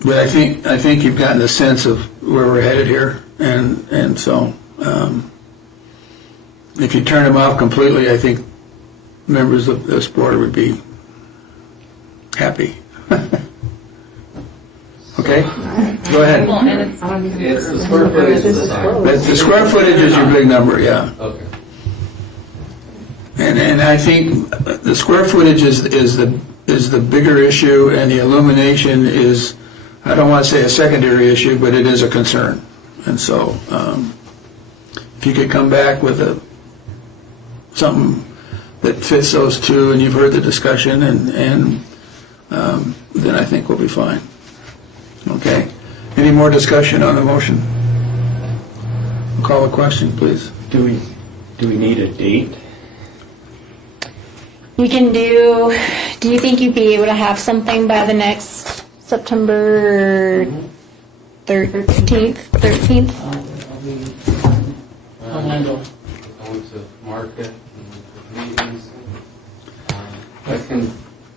But I think you've gotten a sense of where we're headed here, and so if you turn them off completely, I think members of this board would be happy. Okay? Go ahead. It's the square footage of the sign. The square footage is your big number, yeah. Okay. And I think the square footage is the bigger issue, and the illumination is, I don't want to say a secondary issue, but it is a concern. And so, if you could come back with something that fits those two, and you've heard the discussion, and then I think we'll be fine. Okay? Any more discussion on the motion? Call a question, please. Do we need a date? You can do you think you'd be able to have something by the next September 13th? I went to market and meetings. I can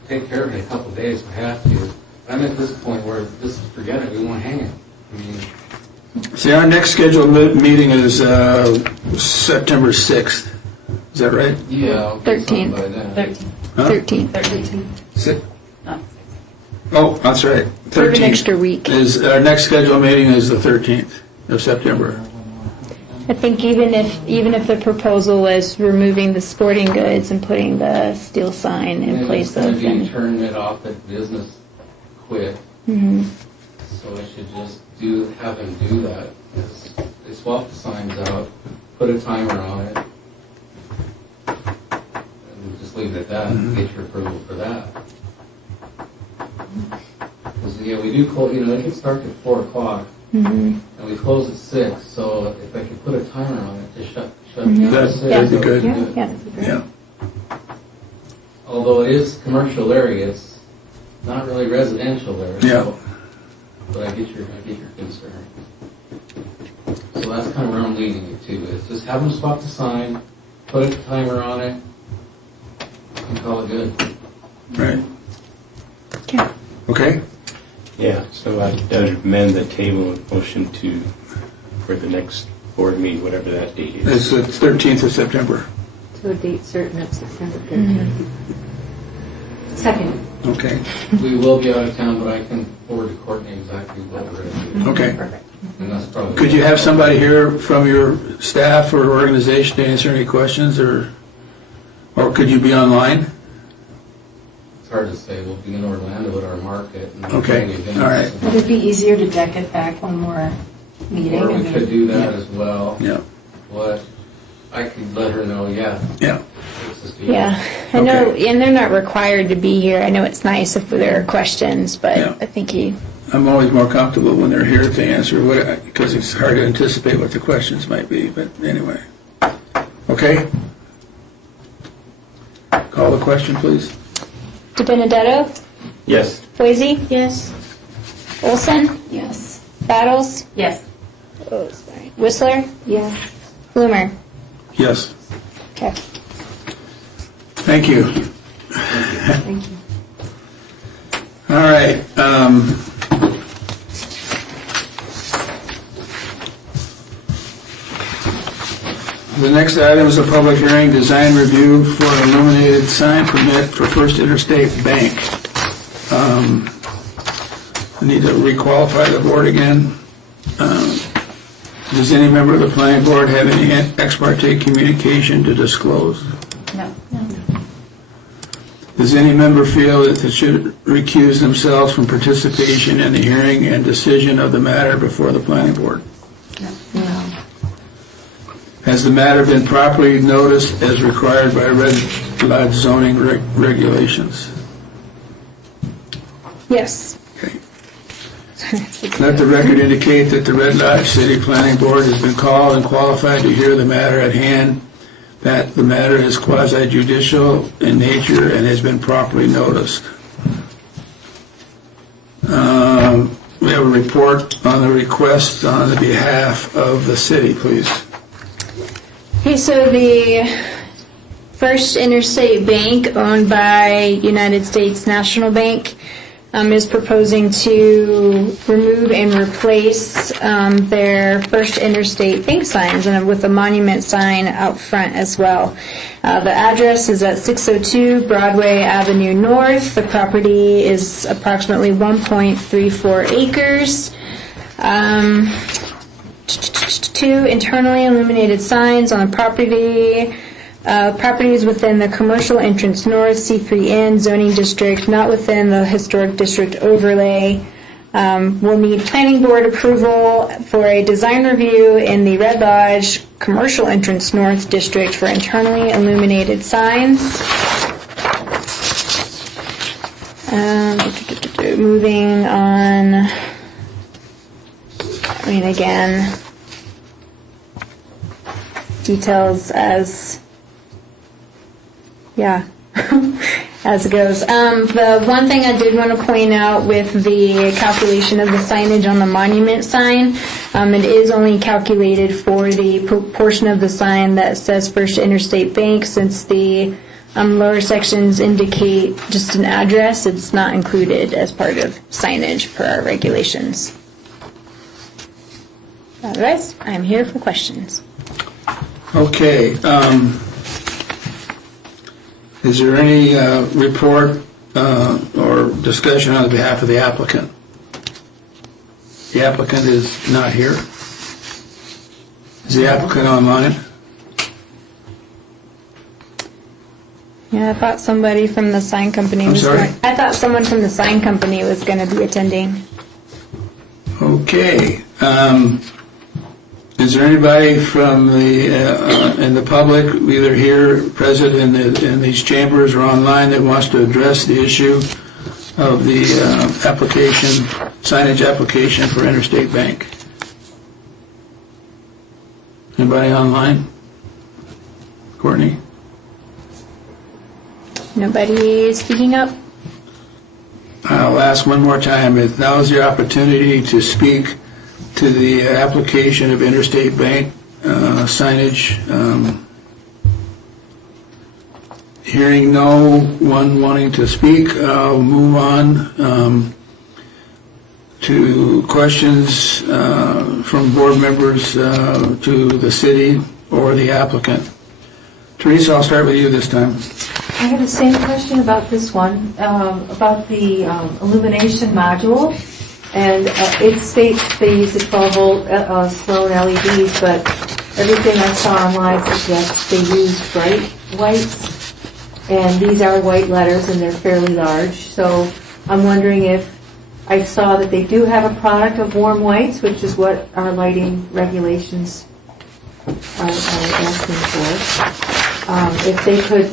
take care of it in a couple of days if I have to. I'm at this point where just forget it, we won't hang it. I mean, See, our next scheduled meeting is September 6th. Is that right? yeah, I'll get something 13th. by then. 13. Huh? 13th. Six? No. Oh, that's right. For an 13th. extra week. Our next scheduled meeting is the 13th of September. I think even if the proposal was removing the sporting goods and putting the steel sign in And place it's going of, to be then, turning it off at business quick. Mhm. So I should just have them do that. They swap the signs out, put a timer on it, and just leave it at that and get your approval for that. Because, yeah, we do close, they can start at 4 o'clock, and we close at 6, so if I could put a timer on it to shut it down at That'd 6. be that would good. yeah. Yeah. Although it is commercial area, it's not really residential area. Yeah. So, but I get your concern. So that's kind of where I'm leading you to, is just have them swap the sign, put a timer on it, and call it good. Right. Okay. Okay? Yeah, so I'd amend the table motion for the next board meeting, whatever that date It's is. the 13th of September. To a date certain of September 13th. Second. Okay. We will be out of town, but I can forward to Courtney exactly what we're going to do. Okay. And that's probably. Could you have somebody here from your staff or organization to answer any questions, or could you be online? It's hard to say. We'll be in Orlando at our market. And Okay. doing events. All right. Would it be easier to deck it back one more meeting? Or I we mean, could do that as well. Yeah. What, I could let her know, yeah. Yeah. Let's just do Yeah, that. I know, and they're not required to be here. I know it's nice if there are questions, but Yeah. I think I'm always more comfortable when they're here to answer because it's hard to anticipate what the questions might be, but anyway. Okay? Call the question, please. DiBenedetto, Yes. Boise, Yes. Olson, Yes. Battles, Yes. oh, sorry, Whistler, Yeah. Bloomer. Yes. Okay. Thank you. Thank you. All right. The next item is a public hearing, design review for illuminated sign permit for First Interstate Bank. I need to requalify the board again. Does any member of the planning board have any ex parte communication to disclose? No. Does any member feel that they should recuse themselves from participation in the hearing and decision of the matter before the planning board? No. Has the matter been properly noticed as required by Red Lodge zoning regulations? Yes. Okay. Let the record indicate that the Red Lodge City Planning Board has been called and qualified to hear the matter at hand, that the matter is quasi-judicial in nature and has been properly noticed. We have a report on the request on the behalf of the city, please. Okay, so the First Interstate Bank, owned by United States National Bank, is proposing to remove and replace their First Interstate Bank signs and with a monument sign out front as well. The address is at 602 Broadway Avenue North. The property is approximately 1.34 acres. Two internally illuminated signs on the property. Properties within the Commercial Entrance North C3N zoning district, not within the Historic District overlay. Will need planning board approval for a design review in the Red Lodge Commercial Entrance North district for internally illuminated signs. Moving on. I mean, again, details as, yeah, as it goes. The one thing I did want to point out with the calculation of the signage on the monument sign, it is only calculated for the portion of the sign that says First Interstate Bank, since the lower sections indicate just an address. It's not included as part of signage per our regulations. Otherwise, I'm here for questions. Okay. Is there any report or discussion on behalf of the applicant? The applicant is not here. Is the applicant online? Yeah, I thought somebody from the sign company I'm was sorry? going. I thought someone from the sign company was going to be attending. Okay. Is there anybody from the in the public, either here present in these chambers or online, that wants to address the issue of the application, signage application for Interstate Bank? Anybody online? Courtney? Nobody speaking up? I'll ask one more time. Now is your opportunity to speak to the application of Interstate Bank signage. Hearing no one wanting to speak, I'll move on to questions from board members to the city or the applicant. Teresa, I'll start with you this time. I have the same question about this one, about the illumination module. And it states they use the 12-volt Sloan LEDs, but everything I saw online suggests they use bright whites. And these are white letters, and they're fairly large. So I'm wondering if I saw that they do have a product of warm whites, which is what our lighting regulations are asking for. If they could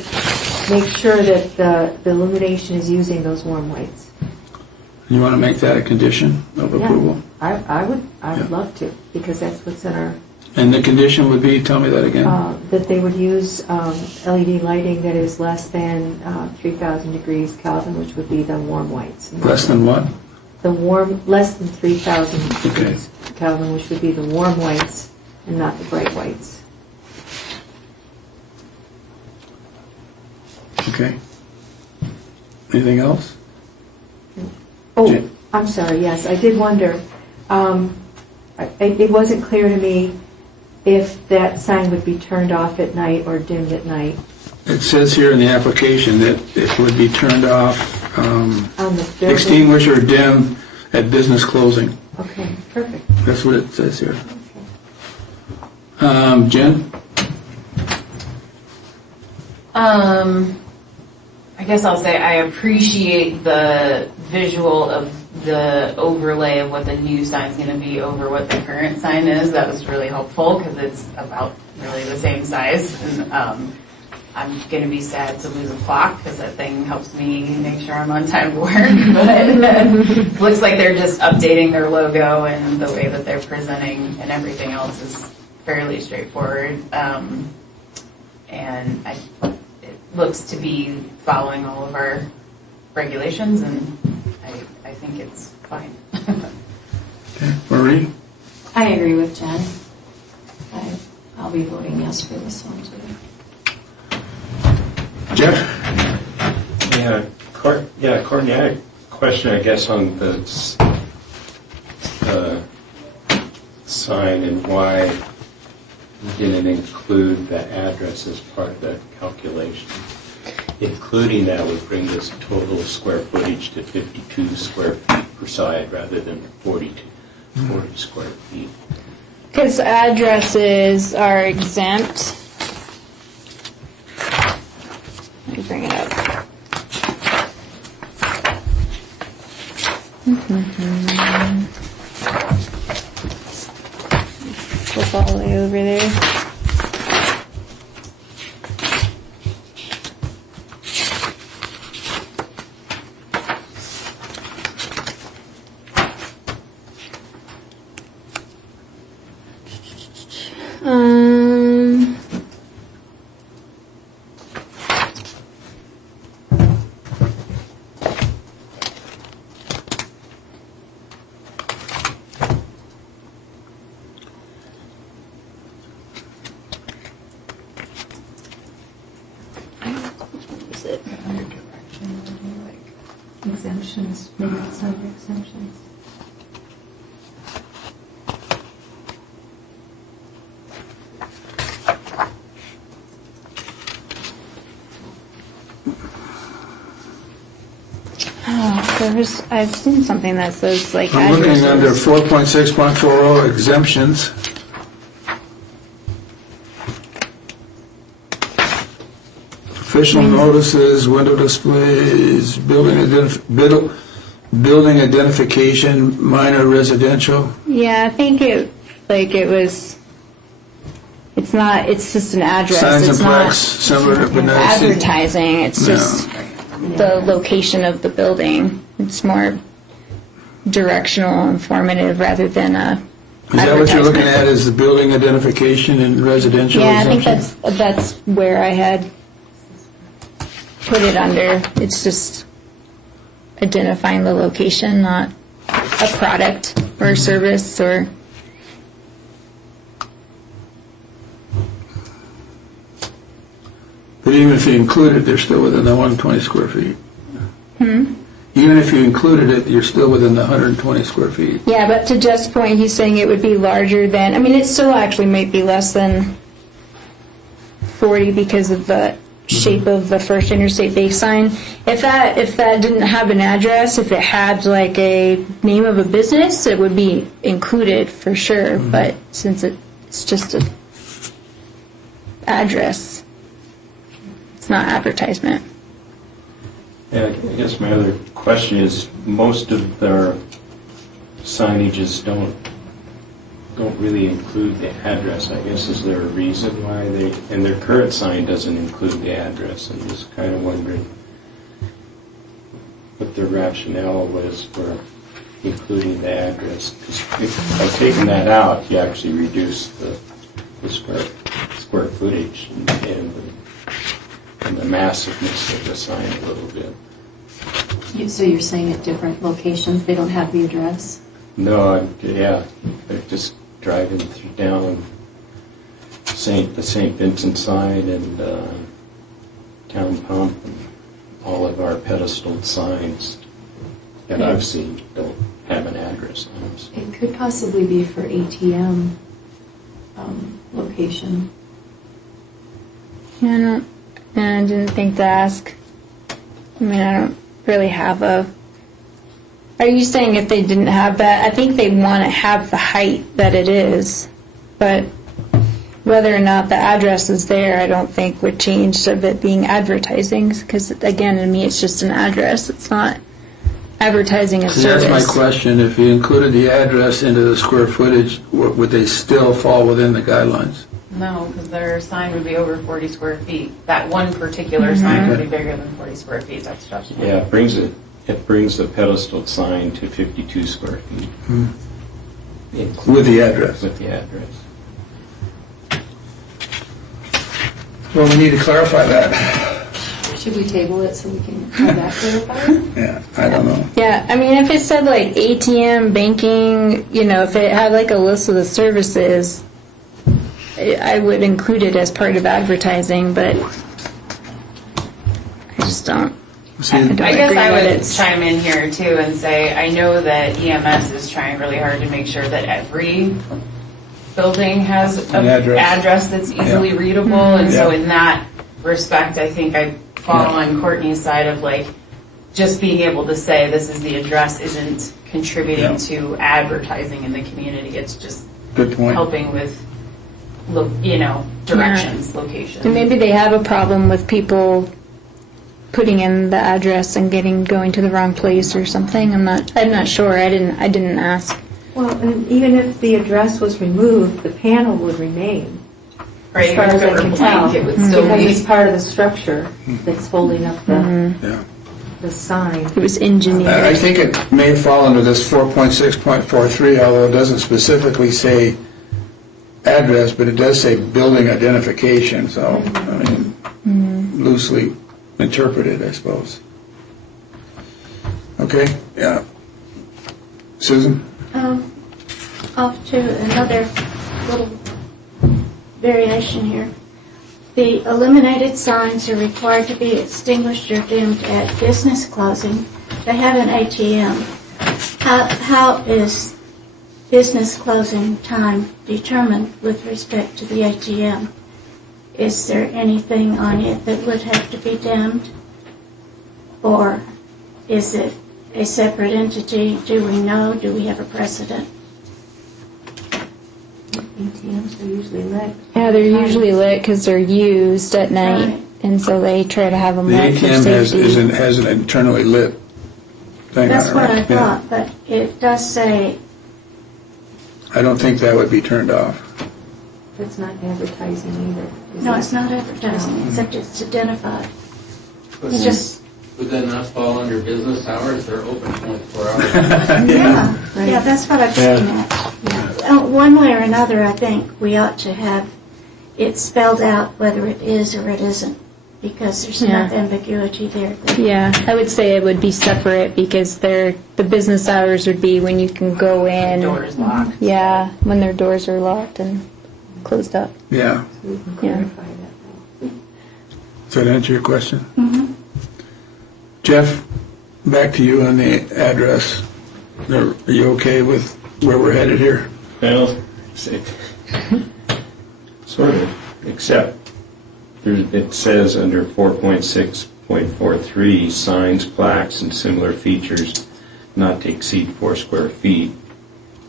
make sure that the illumination is using those warm whites. You want to make that a condition of approval? I would love to, because that's what's in our, And the condition would be, tell me that again. that they would use LED lighting that is less than 3,000 degrees Kelvin, which would be the warm whites. Less than what? Less than 3,000 Okay. degrees Kelvin, which would be the warm whites and not the bright whites. Okay. Anything else? Oh, Jane? I'm sorry, yes, I did wonder. It wasn't clear to me if that sign would be turned off at night or dimmed at night. It says here in the application that it would be turned off, On the building. extinguished or dim at business closing. Okay, perfect. That's what it says here. Jen? I guess I'll say I appreciate the visual of the overlay of what the new sign's going to be over what the current sign is. That was really helpful because it's about really the same size. And I'm going to be sad to lose a clock because that thing helps me make sure I'm on time to work. But it looks like they're just updating their logo, and the way that they're presenting and everything else is fairly straightforward. And it looks to be following all of our regulations, and I think it's fine. Okay. Marie? I agree with Jen. I'll be voting yes for this one too. Jeff? Courtney, I had a question, I guess, on the sign and why you didn't include the address as part of that calculation. Including that would bring this total square footage to 52 square feet per side rather than 40 square feet. Because addresses are exempt. Let me bring it up. Flip all the way over there. Exemptions, maybe it's under exemptions. I've seen something that says like I'm looking under addresses. 4.6.40 exemptions. Official notices, window displays, building identification, minor residential. Yeah, I think it's not, it's just an address. Signs and It's not plaques, similar but not exceed. advertising, it's just the location of the building. It's more directional, informative rather than a Is that what you're looking advertisement. at, is the building identification and residential Yeah, I think exemption? that's where I had put it under. It's just identifying the location, not a product or a service or... But even if you include it, they're still within the 120 square feet. Even if you included it, you're still within the 120 square feet. Yeah, but to Jeff's point, he's saying it would be larger than, I mean, it still actually might be less than 40 because of the shape of the First Interstate Bake sign. If that didn't have an address, if it had like a name of a business, it would be included for sure. But since it's just a address, it's not advertisement. Yeah, I guess my other question is, most of their signages don't really include the address. I guess, is there a reason why and their current sign doesn't include the address? I'm just kind of wondering what their rationale was for including the address. Because if by taking that out, you actually reduce the square footage and the massiveness of the sign a little bit. So you're saying at different locations, they don't have the address? No, they're just driving down the St. Vincent side and Town Pump, and all of our pedestal signs that I've seen don't have an address on them. So. It could possibly be for ATM location. Yeah, I didn't think to ask. I mean, I don't really have a... Are you saying if they didn't have that? I think they want to have the height that it is, but whether or not the address is there, I don't think would change of it being advertising, because again, to me, it's just an address. It's not advertising a See, service. that's my question. If you included the address into the square footage, would they still fall within the guidelines? No, because their sign would be over 40 square feet. That one particular sign would be bigger than 40 square feet. That's Jeff's point. Yeah, it brings the pedestal sign to 52 square feet. With the address? With the address. Well, we need to clarify that. Should we table it so we can have that clarified? Yeah, I don't know. Yeah, I mean, if it said like ATM, banking, if it had like a list of the services, I would include it as part of advertising, but I just don't. See, I guess agree I that would it's- chime in here too and say, I know that EMS is trying really hard to make sure that every building has An an address. address that's easily readable, and so in that respect, I think I fall on Courtney's side of like, just being able to say this is the address isn't contributing Yeah. to advertising in the community, it's just Good point. helping with, directions, location. And maybe they have a problem with people putting in the address and going to the wrong place or something. I'm not sure. I didn't ask. Well, and even if the address was removed, the panel would remain, Right, as far as I if it can were tell. blank, it would still Because be. it's part of the structure that's holding up Yeah. the sign. It was engineered. I think it may fall under this 4.6.43, although it doesn't specifically say address, but it does say building identification, so, I mean, loosely interpreted, I suppose. Okay, yeah. Susan? Off to another little variation here. the illuminated signs are required to be extinguished or dimmed at business closing. They have an ATM. How is business closing time determined with respect to the ATM? Is there anything on it that would have to be dimmed? Or is it a separate entity? Do we know? Do we have a precedent? ATMs are usually lit. Yeah, they're usually lit because they're used at night, Right. and so they try to have them The lit for ATM safety. has an internally lit thing That's on it, what I right? Yeah. thought, but it does say, I don't think that would be turned off. It's not advertising either. is no, it? it's not advertising, except it's identified. It's just- Would that not fall under business hours? They're open 24 hours. Yeah, Right. yeah, that's what I'm getting at. One way or another, I think we ought to have it spelled out whether it is or it isn't, because there's enough Yeah. ambiguity there. Yeah, I would say it would be separate because the business hours would be when you can go in. Doors locked. Yeah, when their doors are locked and closed up. Yeah. We can Yeah. clarify that. Does that answer your question? Mhm. Jeff, back to you on the address. Are you okay with where we're headed here? Well, sort of, except it says under 4.6.43, signs, plaques, and similar features not to exceed 4 square feet.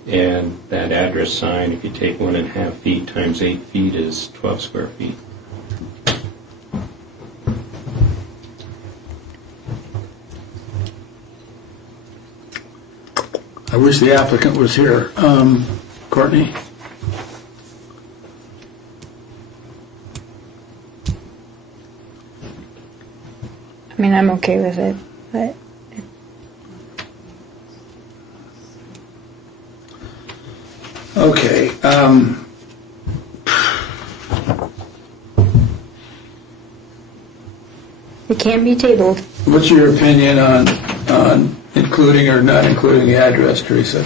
And that address sign, if you take 1.5 feet times 8 feet, is 12 square feet. I wish the applicant was here. Courtney? I mean, I'm okay with it, but Okay. it can be tabled. What's your opinion on including or not including the address, Teresa?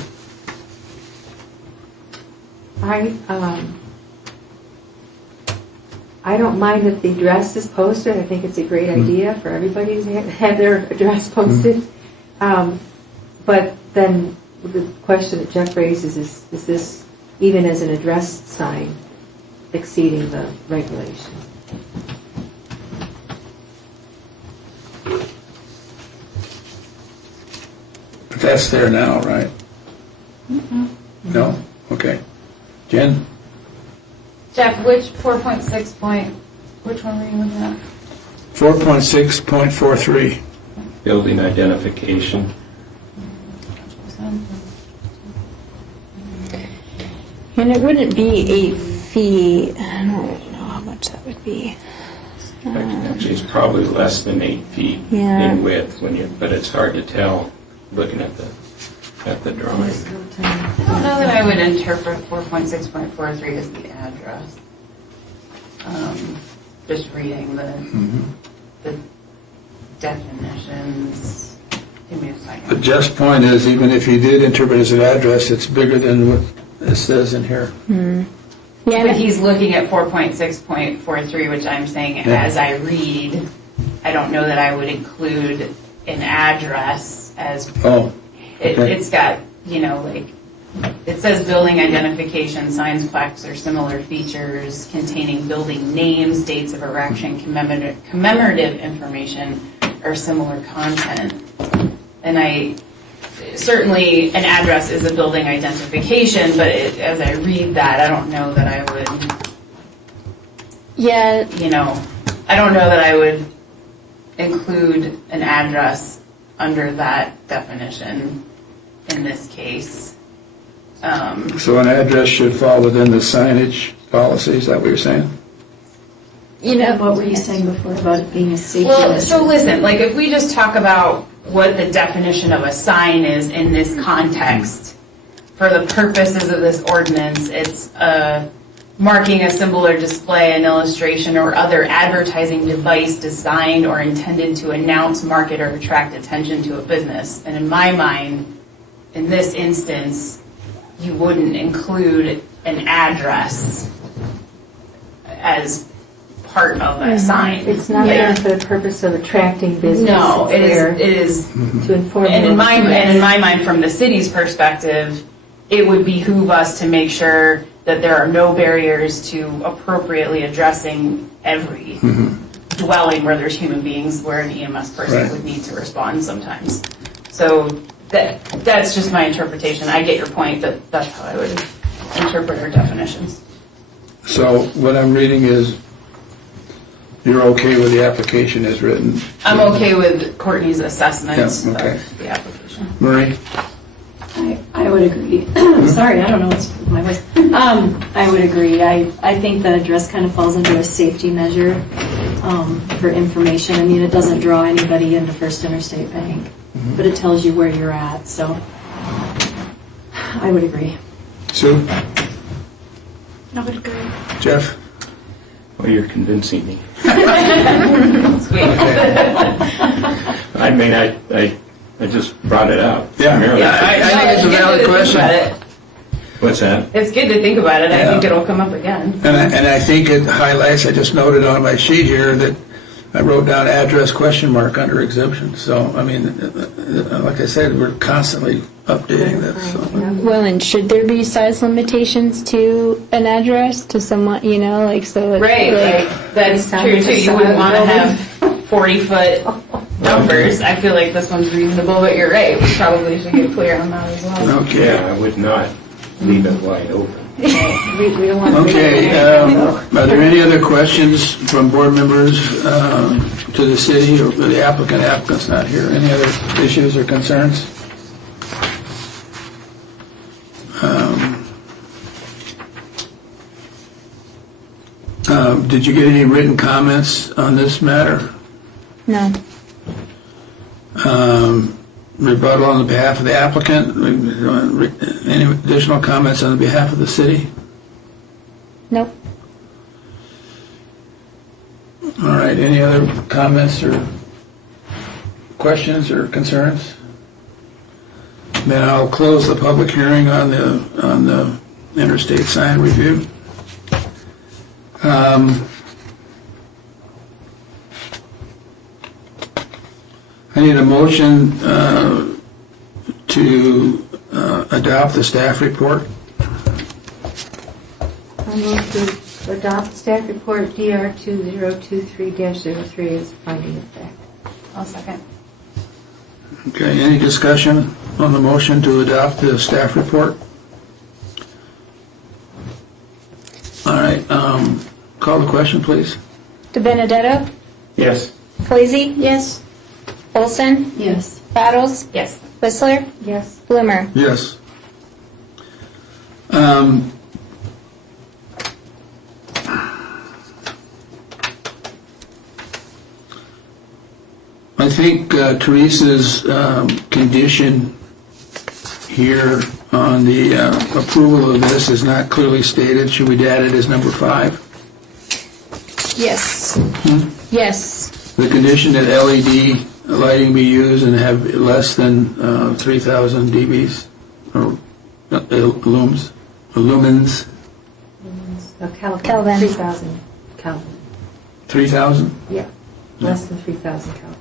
I don't mind if the address is posted. I think it's a great idea for everybody to have their address posted. But then the question that Jeff raises is this, even as an address sign, exceeding the regulation? But that's there now, right? No? Okay. Jen? Jeff, which 4.6 point, which one were you looking at? 4.6.43. Building identification. And it wouldn't be 8 feet. I don't really know how much that would be. Actually, it's probably less than 8 feet Yeah. in width but it's hard to tell looking at the drawing. I don't know that I would interpret 4.6.43 as the address. Just reading the definitions. Give me a The second. just point is, even if you did interpret it as an address, it's bigger than what it says in here. Yeah, But he's looking at 4.6.43, which I'm saying Yeah. as I read, I don't know that I would include an address as Oh, okay. It's got, like, it says building identification, signs, plaques, or similar features containing building names, dates of erection, commemorative information, or similar content. And certainly an address is a building identification, but as I read that, I don't know that I would, yeah, I don't know that I would include an address under that definition in this case. So an address should fall within the signage policy, is that what you're saying? What were you saying before about it being a safety Well, issue? so listen, like if we just talk about what the definition of a sign is in this context, for the purposes of this ordinance, it's marking a symbol or display, an illustration, or other advertising device designed or intended to announce, market, or attract attention to a business. And in my mind, in this instance, you wouldn't include an address as part of that sign. It's not Yeah. there for the purpose of attracting business. No, It's there it is to inform. And in my local mind, from the city's perspective, it would behoove us to make sure that there are no barriers to appropriately addressing every dwelling where there's human beings, where an EMS person Right. would need to respond sometimes. So that's just my interpretation. I get your point, that's how I would interpret our definitions. So what I'm reading is, you're okay with the application as written? I'm okay with Courtney's assessment Yeah, okay. of the application. Marie? I would agree. Sorry, I don't know what's with my voice. I would agree. I think the address kind of falls into a safety measure for information. I mean, it doesn't draw anybody into First Interstate Bank, but it tells you where you're at, so I would agree. Sue? I would agree. Jeff? Well, you're convincing me. Sweet. I mean, I just brought it up. Yeah. primarily. I think it's a good valid to think question. about it. What's that? It's good to think about it. I Yeah. think it'll come up again. And I think it highlights, I just noted on my sheet here that I wrote down address question mark under exemption. So, I mean, like I said, we're constantly updating this. So. Well, and should there be size limitations to an address to someone, like so? It's Right, like, that's Sound true like too. a You wouldn't want to solid have 40-foot numbers. I feel like this one's reasonable, but you're right. We probably should get clear on that as well. Okay. Yeah, I would not leave it wide open. We don't want to. Okay, are there any other questions from board members to the city or the applicant? Applicant's not here. Any other issues or concerns? Did you get any written comments on this matter? no. Rebuttal on behalf of the applicant? Any additional comments on behalf of the city? Nope. All right, any other comments or questions or concerns? Then I'll close the public hearing on the interstate sign review. I need a motion to adopt the staff report. I move to adopt staff report DR 2023-03 as finding of fact. I'll second. Okay, any discussion on the motion to adopt the staff report? All right, call the question, please. De Benedetto? Yes. Poisey? Yes. Olson? Yes. Battles? Yes. Whistler? Yes. Bloomer? Yes. I think Teresa's condition here on the approval of this is not clearly stated. Should we add it as number 5? Yes. Yes. The condition that LED lighting be used and have less than 3,000 dBs or lumens. Kelvin. 3,000 Kelvin. 3,000? Yeah. Less than 3,000 Kelvin.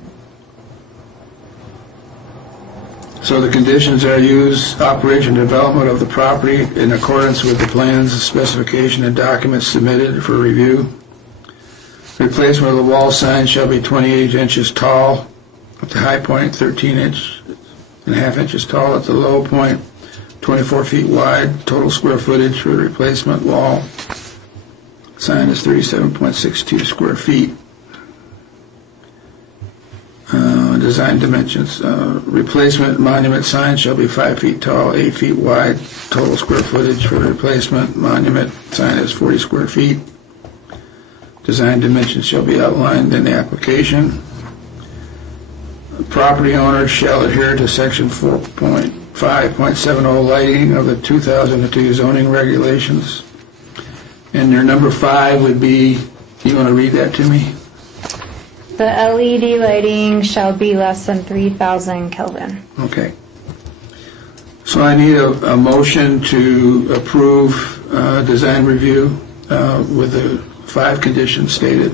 So the conditions are use, operation, and development of the property in accordance with the plans, specification, and documents submitted for review. Replacement of the wall sign shall be 28 inches tall at the high point, 13.5 inches tall at the low point, 24 feet wide. Total square footage for the replacement wall sign is 37.62 square feet. Design dimensions. Replacement monument sign shall be 5 feet tall, 8 feet wide. Total square footage for the replacement monument sign is 40 square feet. Design dimensions shall be outlined in the application. Property owners shall adhere to section 4.5.70 lighting of the 2002 zoning regulations. And their number 5 would be, you want to read that to me? The LED lighting shall be less than 3,000 Kelvin. Okay. So I need a motion to approve design review with the 5 conditions stated.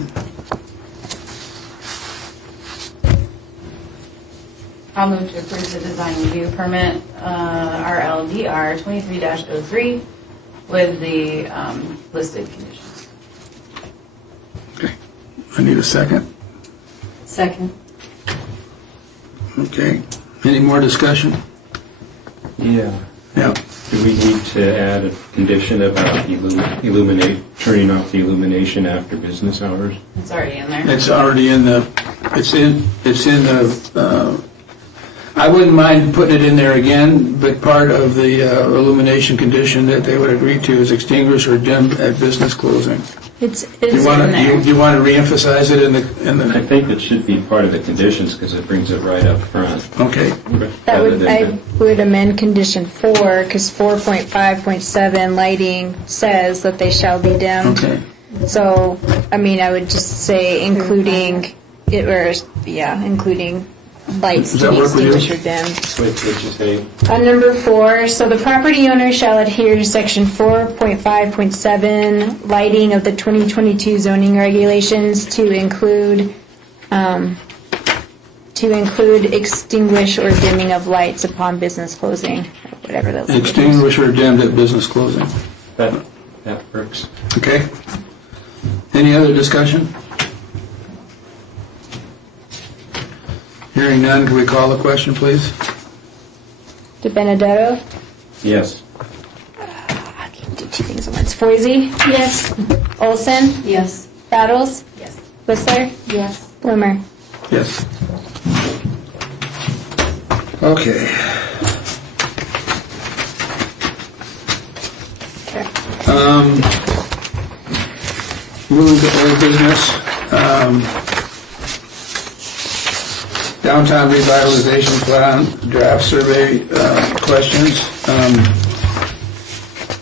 I'll move to approve the design review permit, RLDR 23-03, with the listed conditions. Okay. I need a second. Second. Okay. Any more discussion? Yeah. Yeah. Do we need to add a condition about turning off the illumination after business hours? It's already in there. It's already in the, it's in the, I wouldn't mind putting it in there again, but part of the illumination condition that they would agree to is extinguish or dim at business closing. It's Do you in want to, there. do you want to reemphasize it in I the, think it should be part of the conditions because it brings it right up front. okay. That rather would, than I would amend condition 4, because 4.5.7 lighting says that they shall be dimmed. Okay. So, I mean, I would just say including, including lights Does to that be work with you? extinguished or dimmed. What'd you say? On number 4, so the property owner shall adhere to section 4.5.7, lighting of the 2022 zoning regulations to include extinguish or dimming of lights upon business closing, or whatever that language is. Extinguish or dimmed at business closing. That works. Okay. Any other discussion? Hearing none, can we call the question, please? De Benedetto? Yes. I can't do 2 things at once. Foisey? Yes. Olson? Yes. Battles? Yes. Whistler? Yes. Bloomer? Yes. Okay. Moving to old business. Downtown revitalization plan, draft survey questions.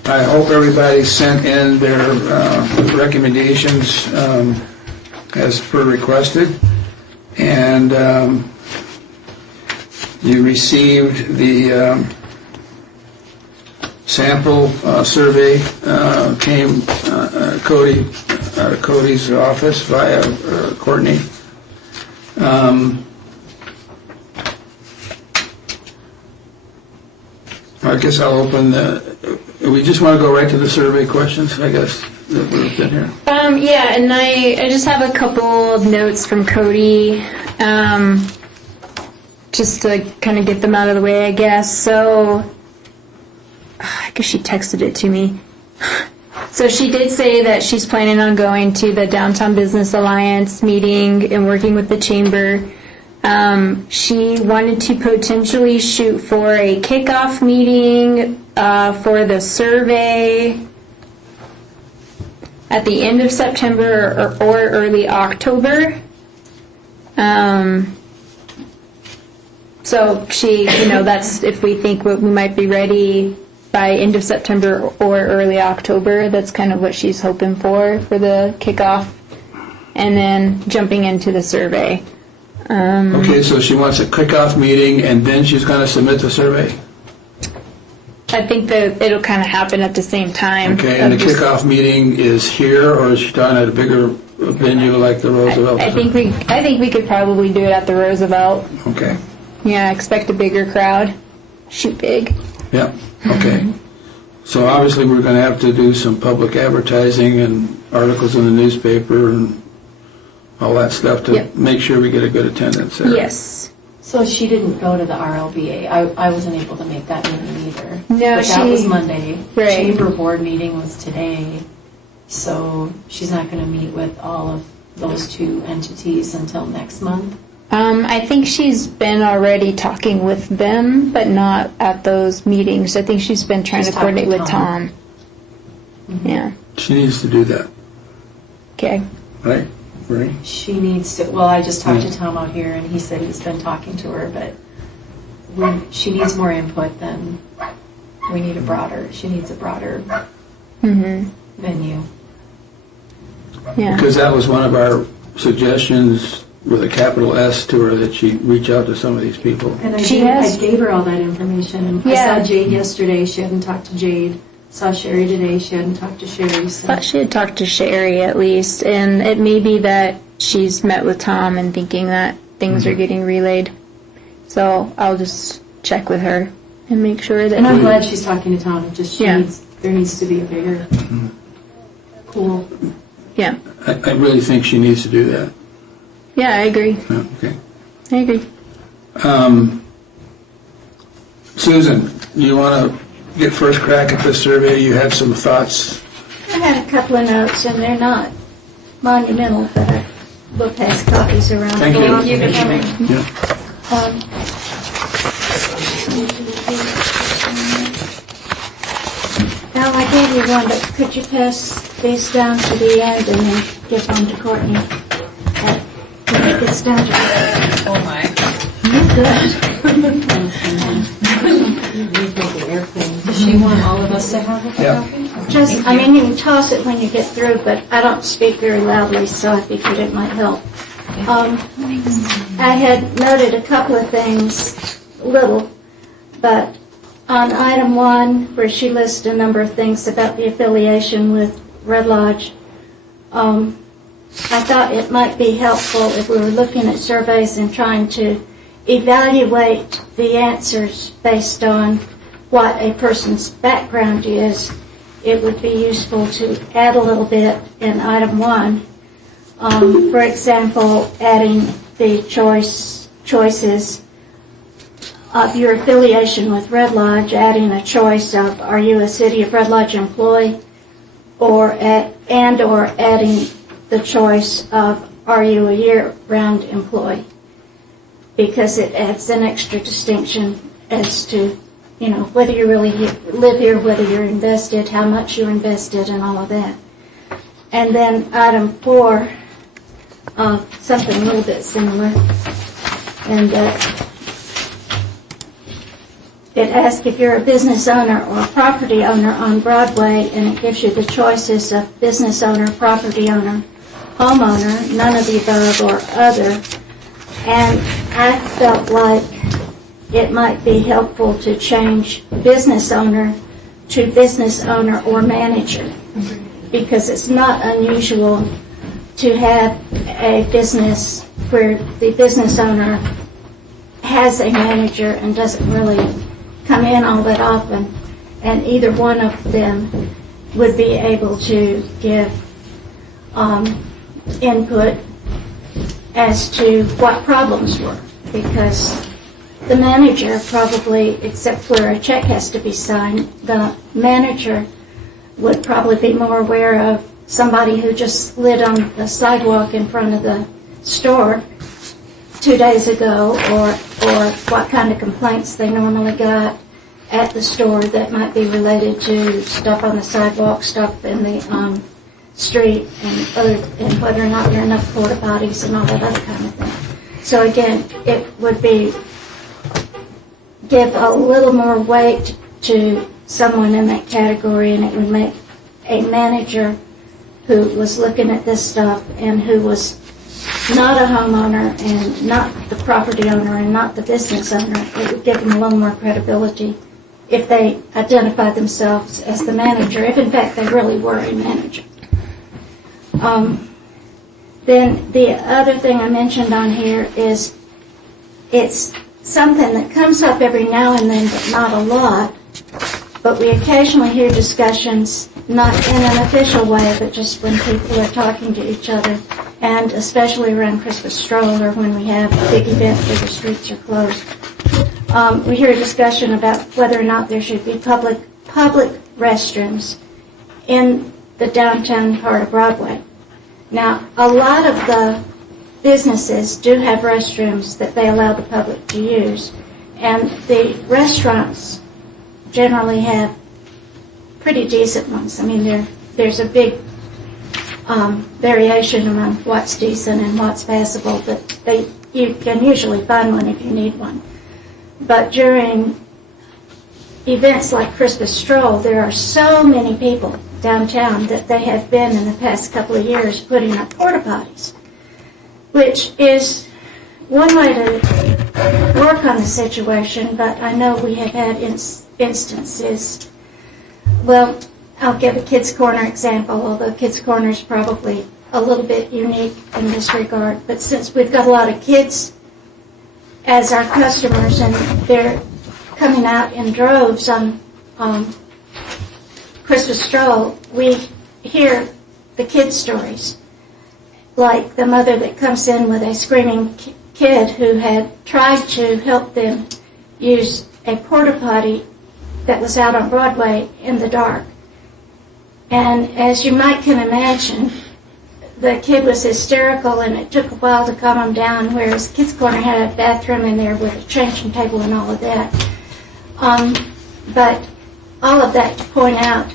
I hope everybody sent in their recommendations as per requested. And you received the sample survey, came Cody's office via Courtney. I guess I'll open we just want to go right to the survey questions, I guess, that we've been here. Yeah, and I just have a couple of notes from Cody, just to kind of get them out of the way, I guess. So, I guess she texted it to me. So she did say that she's planning on going to the Downtown Business Alliance meeting and working with the chamber. She wanted to potentially shoot for a kickoff meeting for the survey at the end of September or early October. So she, that's if we think we might be ready by end of September or early October. That's kind of what she's hoping for the kickoff, and then jumping into the survey. Okay, so she wants a kickoff meeting, and then she's going to submit the survey? I think that it'll kind of happen at the same time. Okay, and the kickoff meeting is here, or is she done at a bigger venue like the Roosevelt? I think we could probably do it at the Roosevelt. Okay, Yeah, expect a bigger crowd. Shoot big. yeah, okay. So obviously, we're going to have to do some public advertising and articles in the newspaper and all that stuff to Yep. make sure we get a good attendance there. Yes. So she didn't go to the RLBA. I wasn't able to make that meeting either. No, But that was Monday. Right. Chamber board meeting was today. So she's not going to meet with all of those 2 entities until next month. I think she's been already talking with them, but not at those meetings. I think she's been trying She's to coordinate talked with to Tom. Tom. Yeah. She needs to do that, Okay. right? Right? She needs to, well, I just talked to Tom out here and he said he's been talking to her, but she needs more input than, she needs a broader venue. Yeah. Because that was one of our suggestions with a capital S to her, that she reach out to some of these people. And I She gave, has- I gave her all that information. I Yeah. saw Jade yesterday. She hadn't talked to Jade saw Sherry today. She hadn't talked to Sherry, so. Thought she had talked to Sherry at least, and it may be that she's met with Tom and thinking that things are getting relayed. So I'll just check with her and make sure that. And I'm glad she's talking to Tom. It just Yeah. there needs to be a bigger pool. Yeah. I really think she needs to do that. Yeah, I agree. Yeah, okay. I agree. Susan, you want to get first crack at this survey? You had some thoughts. I had a couple of notes, and they're not monumental, but I will pass copies around. Thank you. Thank you for coming. Yeah. Now, I gave you one, but could you pass these down to the end and then give one to Courtney? When it gets down to Oh my. Does she want all of us to have a Yeah. copy? just, I mean, you can toss it when you get through, but I don't speak very loudly, so I figured it might help. I had noted a couple of things, little, but on item 1, where she lists a number of things about the affiliation with Red Lodge, I thought it might be helpful if we were looking at surveys and trying to evaluate the answers based on what a person's background is. It would be useful to add a little bit in item 1. For example, adding the choices of your affiliation with Red Lodge, adding a choice of are you a City of Red Lodge employee, or adding the choice of are you a year-round employee, because it adds an extra distinction as to, you know, whether you really live here, whether you're invested, how much you're invested, and all of that. And then item 4, something a little bit similar, and it asks if you're a business owner or a property owner on Broadway, and it gives you the choices of business owner, property owner, homeowner, none of the above, or other. And I felt like it might be helpful to change business owner to business owner or manager, because it's not unusual to have a business where the business owner has a manager and doesn't really come in all that often, and either one of them would be able to give input as to what problems were, because the manager probably, except where a check has to be signed, the manager would probably be more aware of somebody who just slid on the sidewalk in front of the store 2 days ago, or what kind of complaints they normally got at the store that might be related to stuff on the sidewalk, stuff in the street, and whether or not there are enough porta potties and all that other kind of thing. So again, it would give a little more weight to someone in that category, and it would make a manager who was looking at this stuff and who was not a homeowner and not the property owner and not the business owner, it would give them a little more credibility if they identified themselves as the manager, if in fact they really were a manager. Then the other thing I mentioned on here is it's something that comes up every now and then, but not a lot. But we occasionally hear discussions, not in an official way, but just when people are talking to each other, and especially around Christmas stroll or when we have a big event where the streets are closed. We hear a discussion about whether or not there should be public restrooms in the downtown part of Broadway. Now, a lot of the businesses do have restrooms that they allow the public to use, and the restaurants generally have pretty decent ones. I mean, there's a big variation among what's decent and what's passable, but you can usually find one if you need one. But during events like Christmas Stroll, there are so many people downtown that they have been in the past couple of years putting up porta potties, which is one way to work on the situation, but I know we have had instances well, I'll give a Kids Corner example, although Kids Corner is probably a little bit unique in this regard. But since we've got a lot of kids as our customers and they're coming out in droves on Christmas stroll, we hear the kids' stories. Like the mother that comes in with a screaming kid who had tried to help them use a porta potty that was out on Broadway in the dark. And as you might can imagine, the kid was hysterical and it took a while to calm him down, whereas Kids Corner had a bathroom in there with a changing table and all of that. But all of that to point out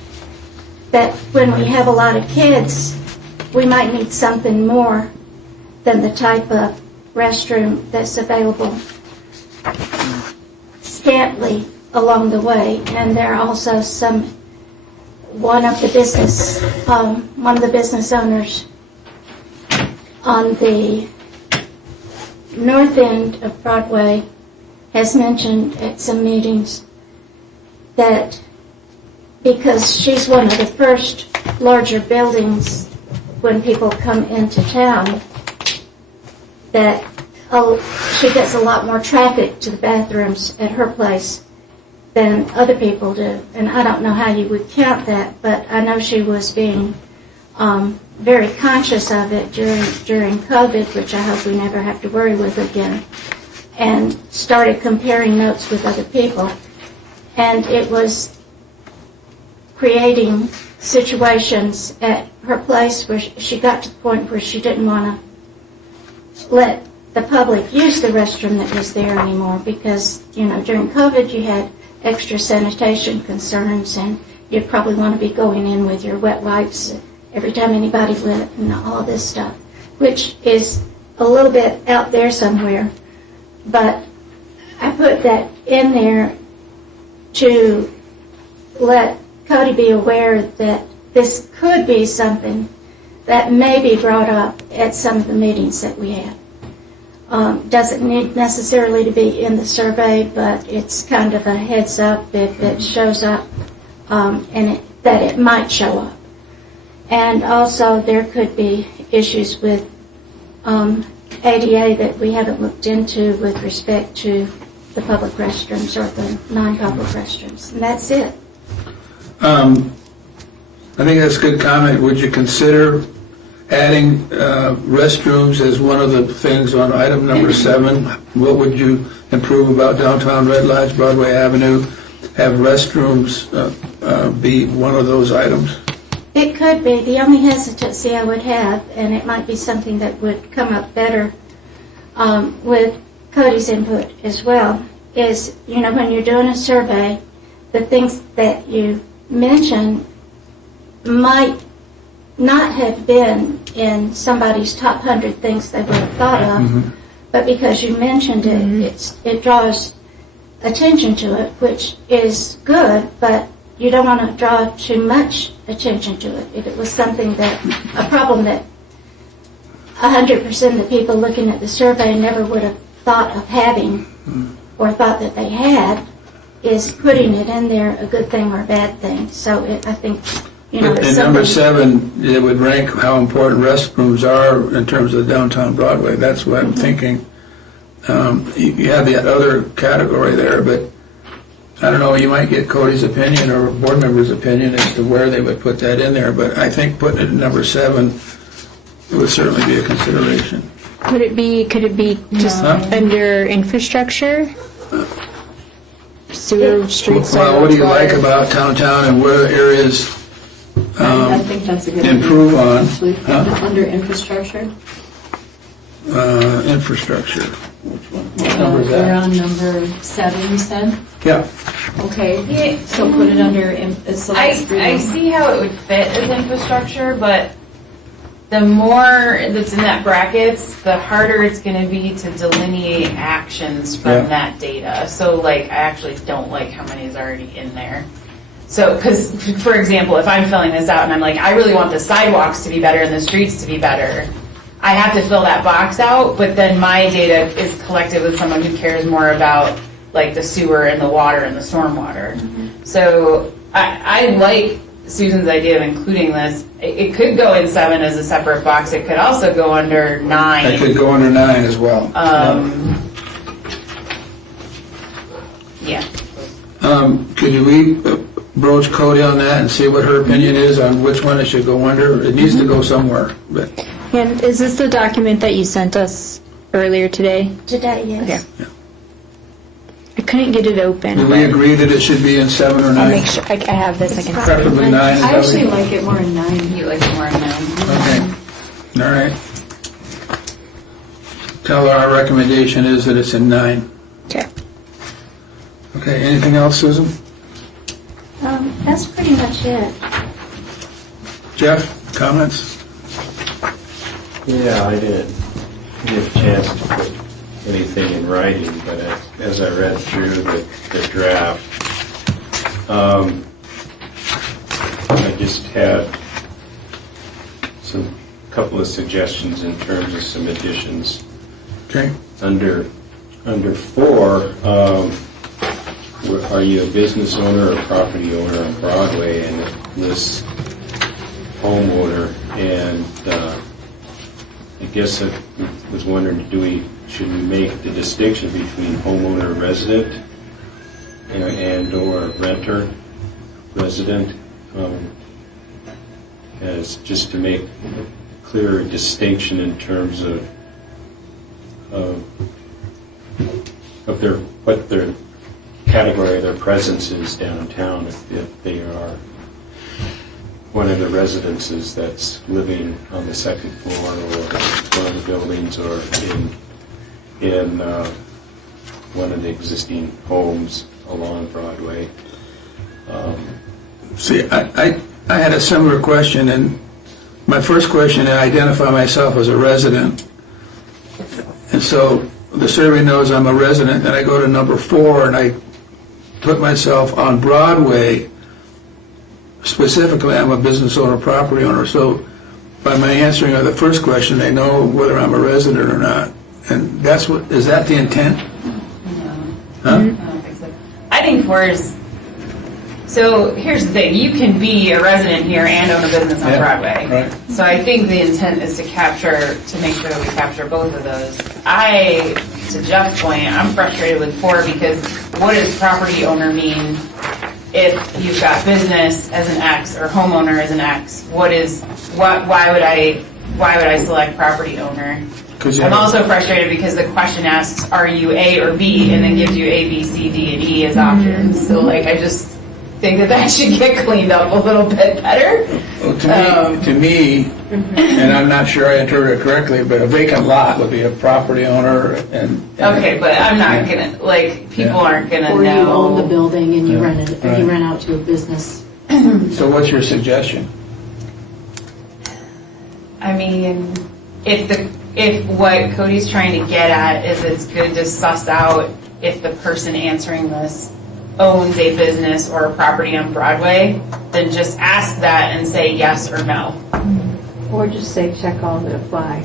that when we have a lot of kids, we might need something more than the type of restroom that's available scantily along the way. And there are also one of the business owners on the north end of Broadway has mentioned at some meetings that because she's one of the first larger buildings when people come into town, that she gets a lot more traffic to the bathrooms at her place than other people do. And I don't know how you would count that, but I know she was being very conscious of it during COVID, which I hope we never have to worry with again, and started comparing notes with other people. And it was creating situations at her place where she got to the point where she didn't want to let the public use the restroom that was there anymore because, during COVID you had extra sanitation concerns and you'd probably want to be going in with your wet wipes every time anybody went and all this stuff, which is a little bit out there somewhere. But I put that in there to let Cody be aware that this could be something that may be brought up at some of the meetings that we have. Doesn't need necessarily to be in the survey, but it's kind of a heads up if it shows up that it might show up. And also there could be issues with ADA that we haven't looked into with respect to the public restrooms or the non-public restrooms. And that's it. I think that's a good comment. Would you consider adding restrooms as one of the things on item number 7? What would you improve about downtown Red Lodge, Broadway Avenue? Have restrooms be one of those items? It could be. The only hesitancy I would have, and it might be something that would come up better with Cody's input as well, is, when you're doing a survey, the things that you mention might not have been in somebody's top 100 things they would have thought of, but because you mentioned it, it draws attention to it, which is good, but you don't want to draw too much attention to it. If it was something a problem that 100% of the people looking at the survey never would have thought of having or thought that they had, is putting it in there a good thing or a bad thing. So I think, But in number 7, it would rank how important restrooms are in terms of downtown Broadway. That's what I'm thinking. You have the other category there, but I don't know, you might get Cody's opinion or board members' opinion as to where they would put that in there, but I think putting it in number 7 would certainly be a consideration. Could it be just under infrastructure? Sewer, streets, Well, what do you like about downtown and what areas I think that's a good improve idea, on? actually. Huh? Under infrastructure. Infrastructure. Which one? What number is We're that? on number 7, you said? Yeah. Okay, so put it under, so that's I see how it would fit as infrastructure, but the more that's in that brackets, the harder it's going to be to delineate actions from that data. So, I actually don't like how many is already in there. So, because, for example, if I'm filling this out and I'm like, I really want the sidewalks to be better and the streets to be better, I have to fill that box out, but then my data is collected with someone who cares more about, the sewer and the water and the stormwater. So, I like Susan's idea of including this. It could go in 7 as a separate box. It could also go under 9. That could go under 9 as well. Yeah. Could we broach Cody on that and see what her opinion is on which one it should go under? It needs to go somewhere, but And is this the document that you sent us earlier today? Today, yes. Okay. I couldn't get it open. do we agree that it should be in 7 or 9? I'll make sure, I have this, I can. Preferably 9. is I that actually what like it more in 9. You like it more than Okay, all right. Tell her our recommendation is that it's in 9. Okay. Okay, anything else, Susan? That's pretty much it. Jeff, comments? Yeah, I didn't get a chance to put anything in writing, but as I read through the draft, I just had some couple of suggestions in terms of some additions. Okay. Under 4, are you a business owner or property owner on Broadway? And it lists homeowner, and I guess I was wondering, should we make the distinction between homeowner resident and or renter resident, as just to make a clearer distinction in terms of what their category of their presence is downtown, if they are one of the residences that's living on the second floor or one of the buildings, or in one of the existing homes along Broadway. See, I had a similar question, and my first question, I identify myself as a resident. And so the survey knows I'm a resident, and I go to number 4, and I put myself on Broadway. Specifically, I'm a business owner, property owner, so by my answering of the first question, they know whether I'm a resident or not. And is that the intent? No. Huh? I don't think so. I think so here's the thing, you can be a resident here and own a business on Yeah, Broadway. right. So I think the intent is to make sure that we capture both of those. To Jeff's point, I'm frustrated with 4 because what does property owner mean if you've got business as an X or homeowner as an X? Why would I select property owner? I'm also frustrated because the question asks, are you A or B, and then gives you A, B, C, D, and E as options. So I just think that should get cleaned up a little bit better. Well, to me, and I'm not sure I interpreted it correctly, but a vacant lot would be a property owner and Okay, but I'm not gonna, people aren't gonna Or know. you own the building and you rent it, or Right. you rent out to a business. So what's your suggestion? I mean, if what Cody's trying to get at is it's good to suss out if the person answering this owns a business or a property on Broadway, then just ask that and say yes or no. Or just say check all that apply.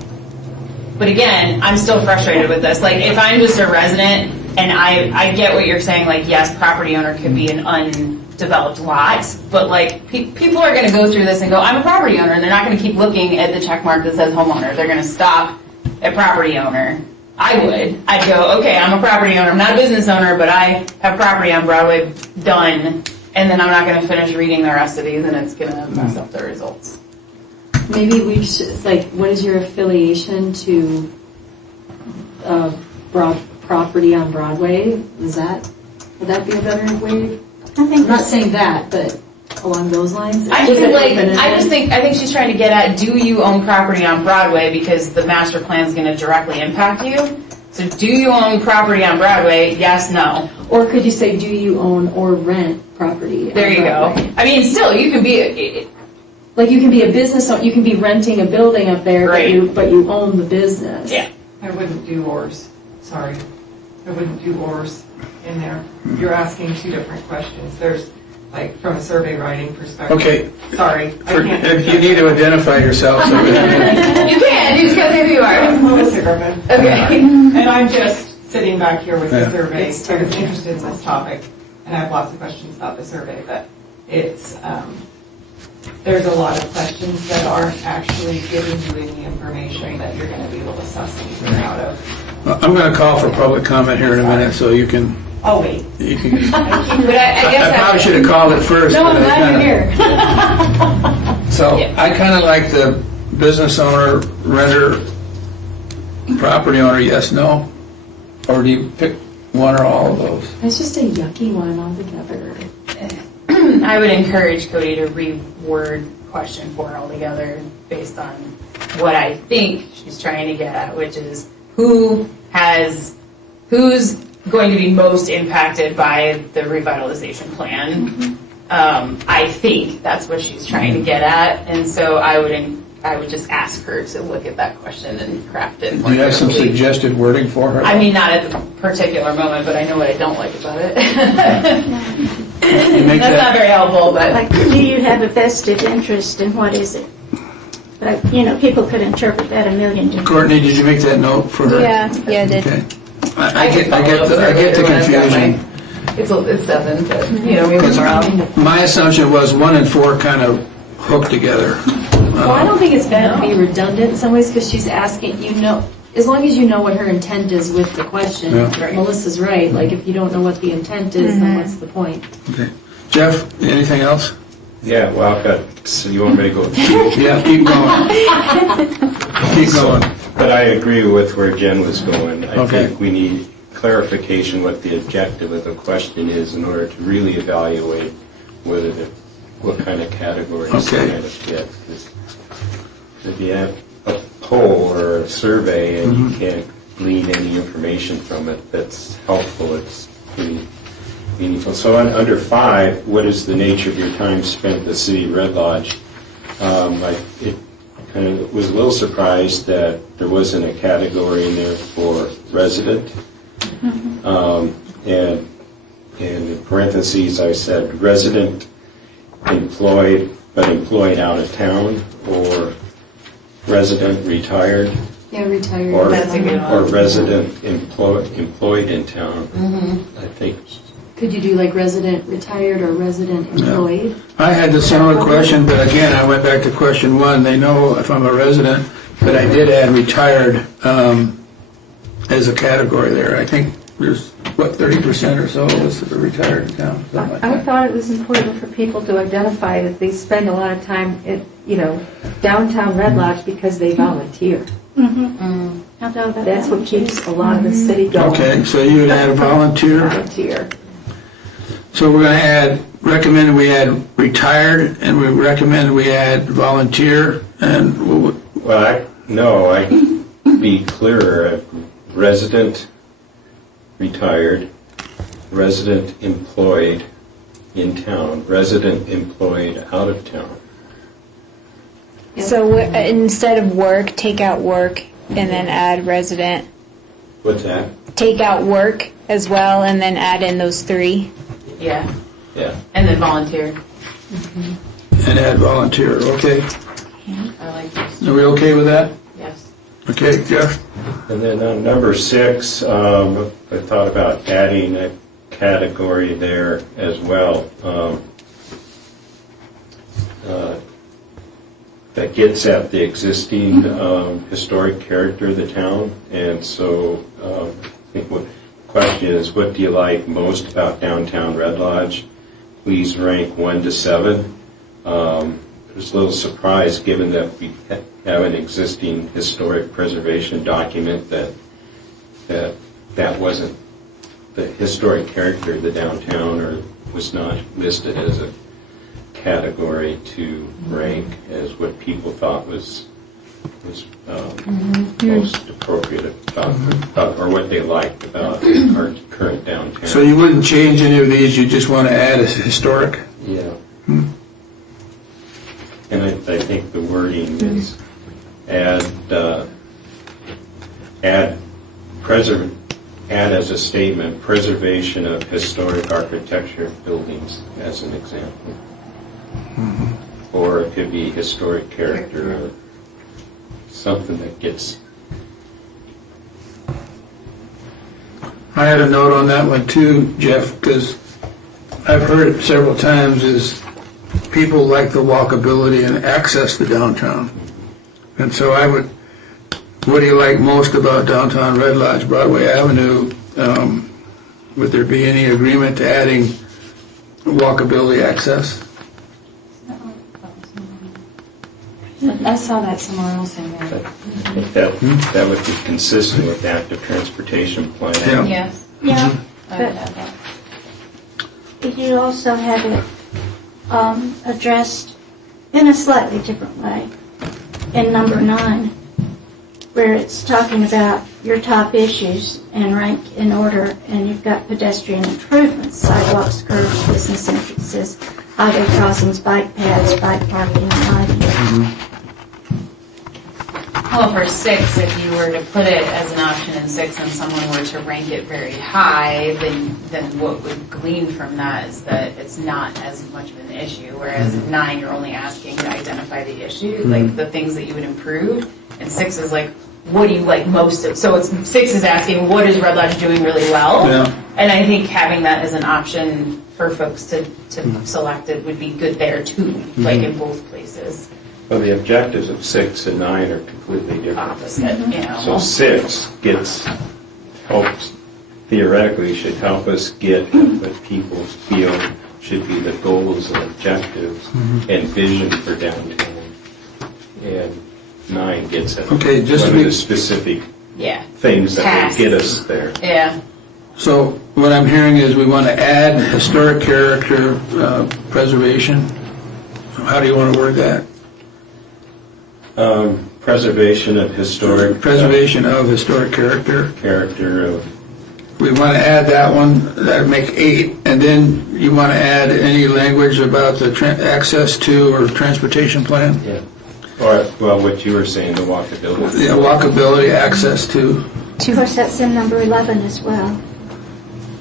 But again, I'm still frustrated with this. If I'm just a resident, and I get what you're saying, yes, property owner could be an undeveloped lot, but people are going to go through this and go, I'm a property owner, and they're not going to keep looking at the check mark that says homeowner. They're going to stop at property owner. I'd go, okay, I'm a property owner. I'm not a business owner, but I have property on Broadway, done. And then I'm not going to finish reading the rest of these, and it's going to mess up the results. Maybe we should, what is your affiliation to property on Broadway? Would that be a better way? I'm not saying that, but along those lines. I think she's trying to get at, do you own property on Broadway, because the master plan is going to directly impact you. So do you own property on Broadway? Yes, no. Or could you say, do you own or rent property? There you go. I mean, still, you can be. You can be a business, you can be renting a building up there, Right. but you own the business. Yeah. I wouldn't do ORs, sorry. I wouldn't do ORs in there. You're asking 2 different questions. There's, from a survey writing perspective. Okay. Sorry, I can't. If you need to identify yourself. You can. You just gotta say who you are. I'm Melissa Griffin. Okay. And I'm just sitting back here with Yeah. the survey. I It's was interested in this topic, and I have lots of questions about the survey, but it's, there's a lot of questions that aren't actually giving you any information that you're going to be able to suss anything out of. I'm going to call for public comment here in a minute, so you can. Oh, wait. You can But I guess I probably should have called it first. No, but I'm I glad kinda- you're here. So I kind of like the business owner, renter, property owner, yes, no? Or do you pick one or all of those? It's just a yucky one altogether. I would encourage Cody to reword question 4 altogether based on what I think she's trying to get at, which is who's going to be most impacted by the revitalization plan. I think that's what she's trying to get at, and so I would just ask her to look at that question and craft it. Do you have some suggested wording for her? I mean, not at the particular moment, but I know what I don't like about it. You make That's that- not very helpful, but. Like, do you have a vested interest in what is it? Like, people could interpret that a million different. Courtney, did you make that note for her? Yeah, I did. Okay. I get the confusion. It doesn't, but, we Because move around. my assumption was 1 and 4 kind of hooked together. Well, I don't think it's bad to be redundant in some ways, because she's asking, as long as you know what her intent is with the question. Yeah. Right. Melissa's right, like, if you don't know what the intent is, then what's the point? Okay. Jeff, anything else? Yeah, well, so you want me to go through? Yeah, keep going. Keep going. But I agree with where Jen was going. I Okay. think we need clarification what the objective of the question is in order to really evaluate what kind of categories Okay. to kind of get. 'Cause if you have a poll or a survey and you can't glean any information from it that's helpful, it's pretty meaningful. So under 5, what is the nature of your time spent at the City Red Lodge? It kind of was a little surprised that there wasn't a category in there for resident. And in parentheses, I said resident employed, but employed out of town, or resident retired, Yeah, retired. or That's a good one. or resident employed in town. I think. Could you do like resident retired or resident employed? I had the similar question, but again, I went back to question 1. They know if I'm a resident, but I did add retired as a category there. I think there's, 30% or so is retired in town, something like I that. thought it was important for people to identify that they spend a lot of time at, downtown Red Lodge because they volunteer. I thought about That's that what keeps a lot of the city going. Okay, so you would add a volunteer. Volunteer. So we're going to recommend we add retired, and we recommend we add volunteer, and Well, I can be clearer. Resident retired, resident employed in town, resident employed out of town. So instead of work, take out work and then add resident. What's that? Take out work as well and then add in those 3. Yeah, Yeah. and then volunteer. and add volunteer, okay? I like this, Are we okay with that? yes. Okay, Jeff? And then on number 6, I thought about adding a category there as well. That gets at the existing historic character of the town. And so I think what the question is, what do you like most about downtown Red Lodge? Please rank 1 to 7. I was a little surprised, given that we have an existing historic preservation document, that wasn't the historic character of the downtown, or was not listed as a category to rank as what people thought was most appropriate about, or what they liked about our current downtown. So you wouldn't change any of these, you just want to add a historic? Yeah. And I think the wording is add as a statement, preservation of historic architecture buildings as an example. Or it could be historic character, or something that gets. I had a note on that one too, Jeff, because I've heard it several times, is people like the walkability and access to downtown. And so what do you like most about downtown Red Lodge, Broadway Avenue? Would there be any agreement to adding walkability access? I saw that somewhere else in there. I think that would be consistent with the active transportation plan. Yeah. Yes. Yeah, I would add that. but you also have it addressed in a slightly different way in number 9, where it's talking about your top issues and rank in order, and you've got pedestrian improvements, sidewalks, curbs, business entrances, highway crossings, bike paths, bike parking, and lighting. Well, for 6, if you were to put it as an option in 6 and someone were to rank it very high, then what would glean from that is that it's not as much of an issue, whereas in 9, you're only asking to identify the issue, like the things that you would improve, and 6 is like, what do you like most of? So 6 is asking, what is Red Lodge doing really well? Yeah. And I think having that as an option for folks to select it would be good there too, like in both places. Well, the objectives of 6 and 9 are completely different. Opposite, you know. So 6 helps, theoretically, should help us get what people feel should be the goals and objectives and vision for downtown. And 9 gets at Okay, just what to are be- the specific Yeah. things that Tasks. will get us there. Yeah. So what I'm hearing is we want to add historic character preservation. How do you want to word that? Preservation of historic Preservation of historic character. character of We want to add that one, that would make 8, and then you want to add any language about the access to or transportation plan? or well, what you were saying, the walkability. Yeah, walkability, access to, Of course, that's in number 11 as well.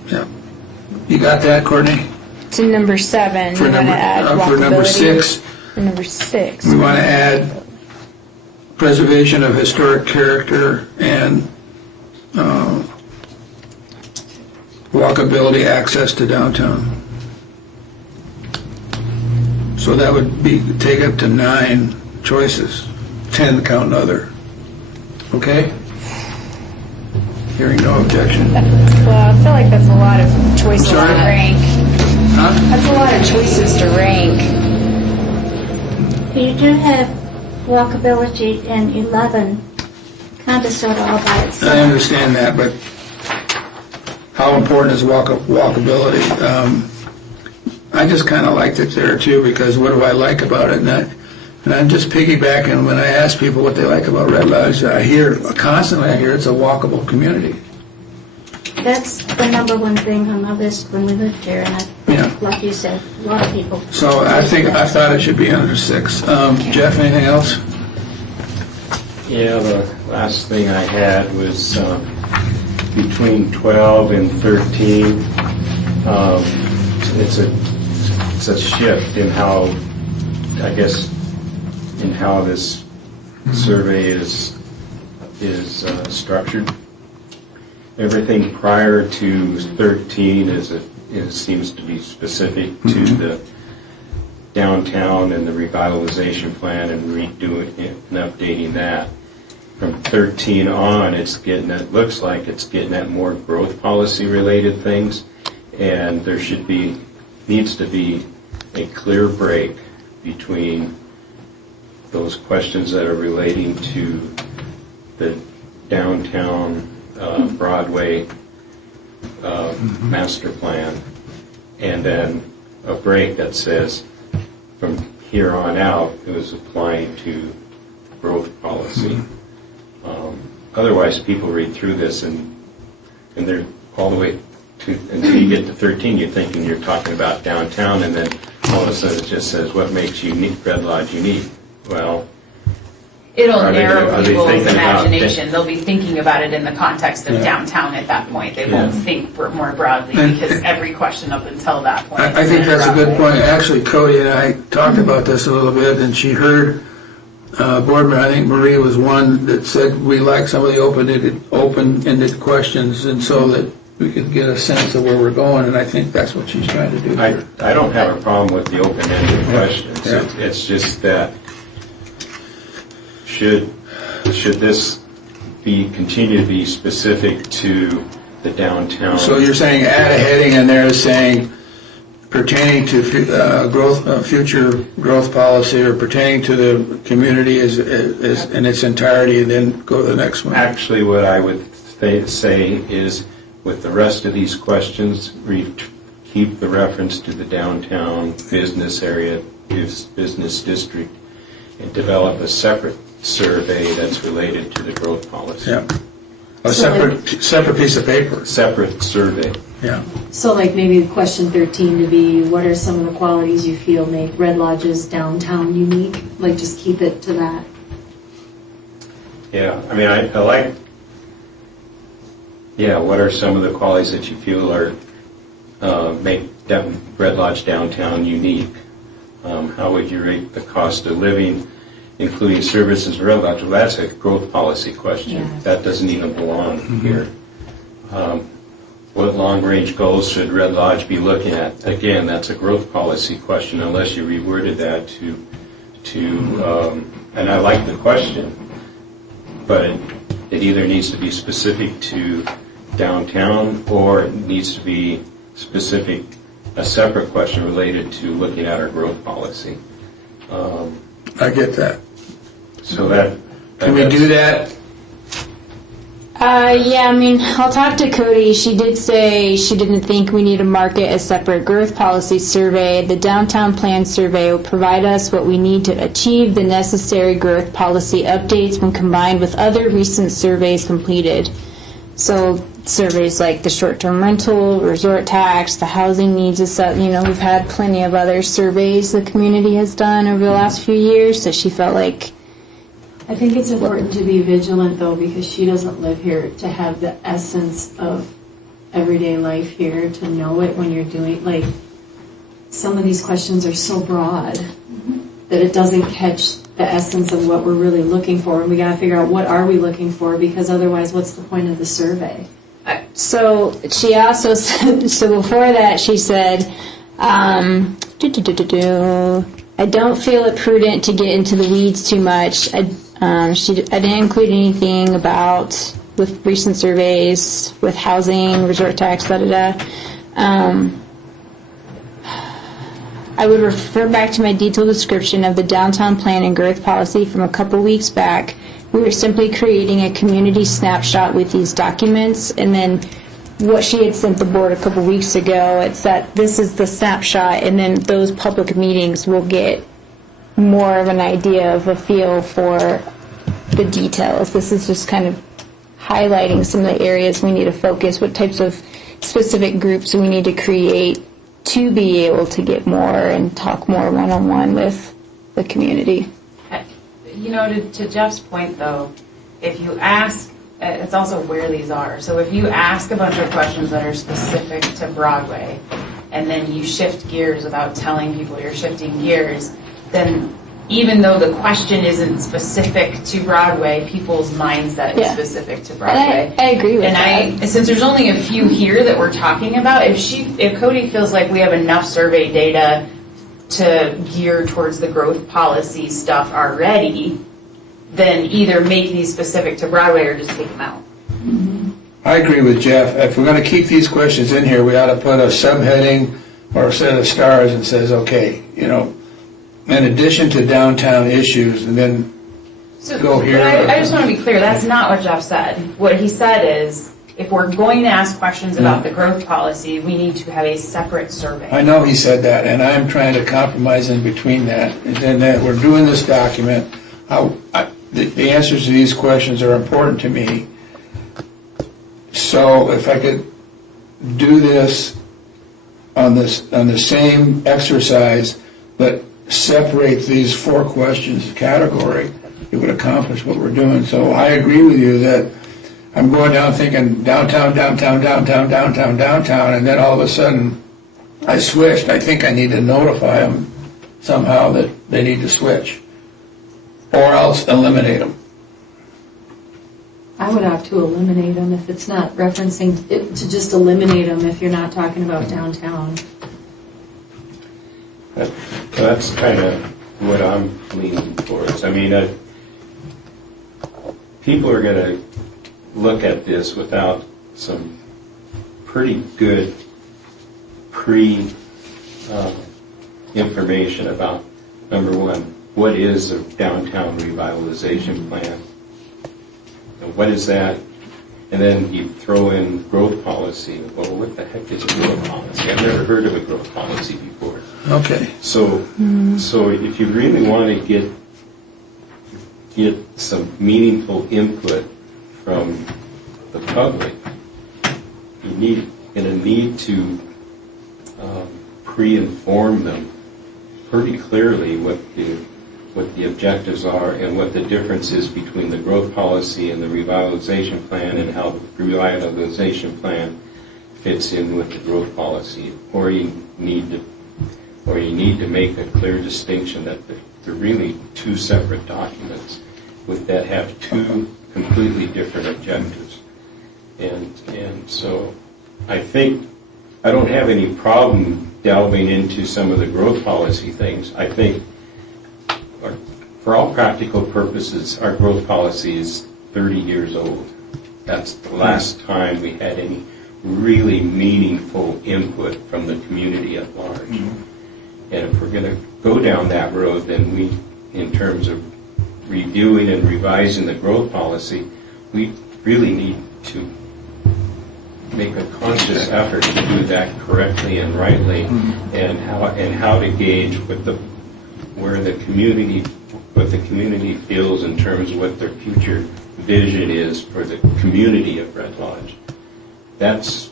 yeah. You got that, Courtney? It's in number 7. For You want number, to add for number walkability. 6, For number 6. we want to add preservation of historic character and walkability, access to downtown. So that would take up to 9 choices, 10 count other. Okay? Hearing no objection. Well, I feel like that's a lot of choices to Sorry? rank. Huh? That's a lot of choices to rank. You do have walkability in 11, kind of sort of all by I itself. understand that, but how important is walkability? I just kind of liked it there too, because what do I like about it? And I'm just piggybacking when I ask people what they like about Red Lodge. I hear it's a walkable community. That's the number 1 thing on my list when we lived here, and Yeah. like you said, a lot of people. So I thought it should be under 6. Jeff, anything else? Yeah, the last thing I had was between 12 and 13. It's a shift in how, I guess, in how this survey is structured. Everything prior to 13 seems to be specific to the downtown and the revitalization plan and redoing it and updating that. From 13 on, it looks like it's getting at more growth policy related things, and there needs to be a clear break between those questions that are relating to the downtown Broadway master plan, and then a break that says from here on out it was applying to growth policy. Otherwise, people read through this and they're all the way to, until you get to 13, you're thinking you're talking about downtown, and then all of a sudden it just says what makes Red Lodge unique. Well, It'll Are they narrow people's thinking about imagination. They'll be thinking about it in the context of downtown at that point. They won't think more broadly, because every question up until that point. I think that's a good point. Actually, Cody and I talked about this a little bit, and she heard board member, I think Marie was one that said we like some of the open-ended questions, and so that we could get a sense of where we're going, and I think that's what she's trying to do here. I don't have a problem with the open-ended questions. Yeah. It's just that should this continue to be specific to the downtown? So you're saying add a heading in there saying pertaining to future growth policy or pertaining to the community is in its entirety, and then go to the next one? Actually, what I would say is, with the rest of these questions, keep the reference to the downtown business area, business district, and develop a separate survey that's related to the growth policy. Yeah. A separate piece of paper. Separate survey. Yeah. So like maybe question 13 to be, what are some of the qualities you feel make Red Lodge's downtown unique? Like just keep it to that. Yeah, I mean, I like, what are some of the qualities that you feel are, make Red Lodge downtown unique? How would you rate the cost of living, including services in Red Lodge? Well, that's a growth policy question. Yeah. That doesn't even belong here. What long-range goals should Red Lodge be looking at? Again, that's a growth policy question, unless you reworded that to and I like the question, but it either needs to be specific to downtown, or it needs to be specific, a separate question related to looking at our growth policy. I get that. So that. Can we do that? Yeah, I mean, I'll talk to Cody. She did say she didn't think we need to market a separate growth policy survey. The downtown plan survey will provide us what we need to achieve the necessary growth policy updates when combined with other recent surveys completed. So surveys like the short-term rental, resort tax, the housing needs and stuff. You know, we've had plenty of other surveys the community has done over the last few years, so she felt like. I think it's important to be vigilant though, because she doesn't live here to have the essence of everyday life here, to know it when you're doing, like, some of these questions are so broad that it doesn't catch the essence of what we're really looking for, and we gotta figure out what are we looking for, because otherwise what's the point of the survey? So she also said, so before that she said, I don't feel it prudent to get into the weeds too much. I didn't include anything about with recent surveys, with housing, resort tax, I would refer back to my detailed description of the downtown plan and growth policy from a couple weeks back. We were simply creating a community snapshot with these documents, and then what she had sent the board a couple weeks ago, it's that this is the snapshot, and then those public meetings will get more of an idea of a feel for the details. This is just kind of highlighting some of the areas we need to focus, what types of specific groups we need to create to be able to get more and talk more one-on-one with the community. You know, to Jeff's point though, if you ask, it's also where these are. So if you ask a bunch of questions that are specific to Broadway, and then you shift gears without telling people you're shifting gears, then even though the question isn't specific to Broadway, people's mindset is specific to Broadway. I agree with that. And since there's only a few here that we're talking about, if Cody feels like we have enough survey data to gear towards the growth policy stuff already, then either make these specific to Broadway or just take them out. I agree with Jeff. If we're going to keep these questions in here, we ought to put a subheading or a set of stars and says, okay, you know, in addition to downtown issues, and then go here. But I just want to be clear, that's not what Jeff said. What he said is, if we're going to ask questions about the growth policy, we need to have a separate survey. I know he said that, and I'm trying to compromise in between that. And then that we're doing this document. The answers to these questions are important to me. So if I could do this on the same exercise, but separate these 4 questions category, it would accomplish what we're doing. So I agree with you that I'm going down thinking downtown, downtown, downtown, downtown, downtown, and then all of a sudden I switched. I think I need to notify them somehow that they need to switch, or else eliminate them. I would opt to eliminate them if it's not referencing, to just eliminate them if you're not talking about downtown. That's kind of what I'm leaning towards. I mean, people are going to look at this without some pretty good information about, number one, what is a downtown revitalization plan? And what is that? And then you throw in growth policy. Well, what the heck is a growth policy? I've never heard of a growth policy before. Okay. So if you really want to get some meaningful input from the public, you're going to need to pre-inform them pretty clearly what the objectives are and what the difference is between the growth policy and the revitalization plan, and how the revitalization plan fits in with the growth policy. Or you need to make a clear distinction that they're really two separate documents that have two completely different objectives. And so I think I don't have any problem delving into some of the growth policy things. I think for all practical purposes, our growth policy is 30 years old. That's the last time we had any really meaningful input from the community at large. Mm-hmm. And if we're going to go down that road, then we, in terms of reviewing and revising the growth policy, we really need to make a conscious effort to do that correctly and rightly, and how to gauge what the community feels in terms of what their future vision is for the community of Red Lodge. That's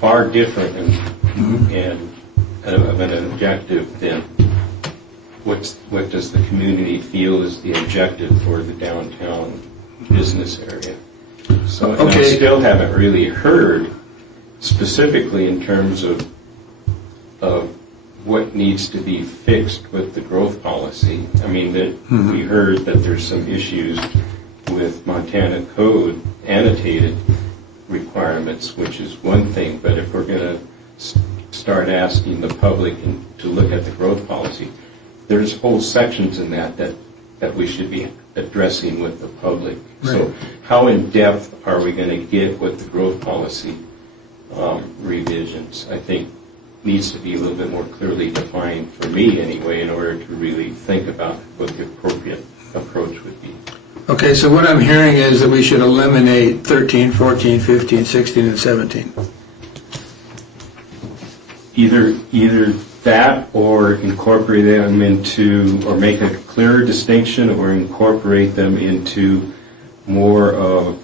far different and of an objective than what does the community feel is the objective for the downtown business area. So and I still haven't really heard specifically in terms of what needs to be fixed with the growth policy. I mean, we heard that there's some issues with Montana Code annotated requirements, which is one thing, but if we're going to start asking the public to look at the growth policy, there's whole sections in that we should be addressing with the public. Right. So how in depth are we going to get with the growth policy revisions? I think needs to be a little bit more clearly defined for me anyway, in order to really think about what the appropriate approach would be. Okay, so what I'm hearing is that we should eliminate 13, 14, 15, 16, and 17. Either that, or incorporate them into, or make a clearer distinction, or incorporate them into more of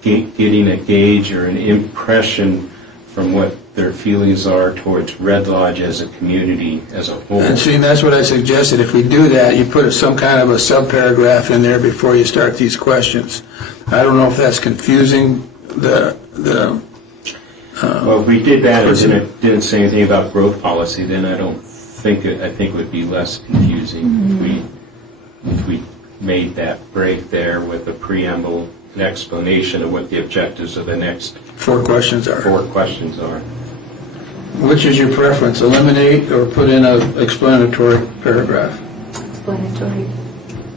getting a gauge or an impression from what their feelings are towards Red Lodge as a community as a whole. And see, that's what I suggested. If we do that, you put some kind of a subparagraph in there before you start these questions. I don't know if that's confusing well, if we did that and it didn't say anything about growth policy, then I think it would be less confusing if we made that break there with a preamble, an explanation of what the objectives of the next four questions are. Which is your preference, eliminate or put in an explanatory paragraph? Explanatory.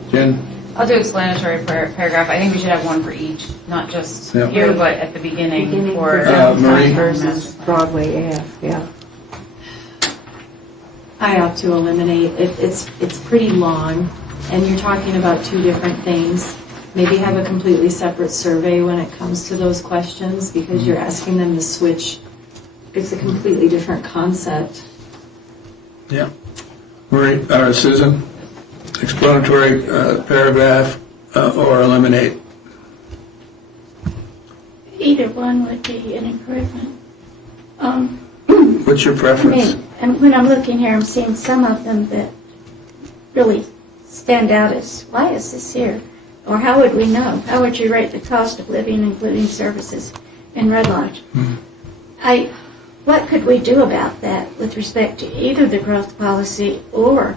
Jen? I'll do explanatory paragraph. I think we should have one for each, not just here, but at the beginning for Marie? versus Broadway AF, yeah. I opt to eliminate. It's pretty long, and you're talking about two different things. Maybe have a completely separate survey when it comes to those questions, because you're asking them to switch. It's a completely different concept. Yeah. Marie, Susan? Explanatory paragraph or eliminate? Either one would be an improvement. What's your preference? And when I'm looking here, I'm seeing some of them that really stand out as, why is this here? Or how would we know? How would you rate the cost of living, including services, in Red Lodge? What could we do about that with respect to either the growth policy or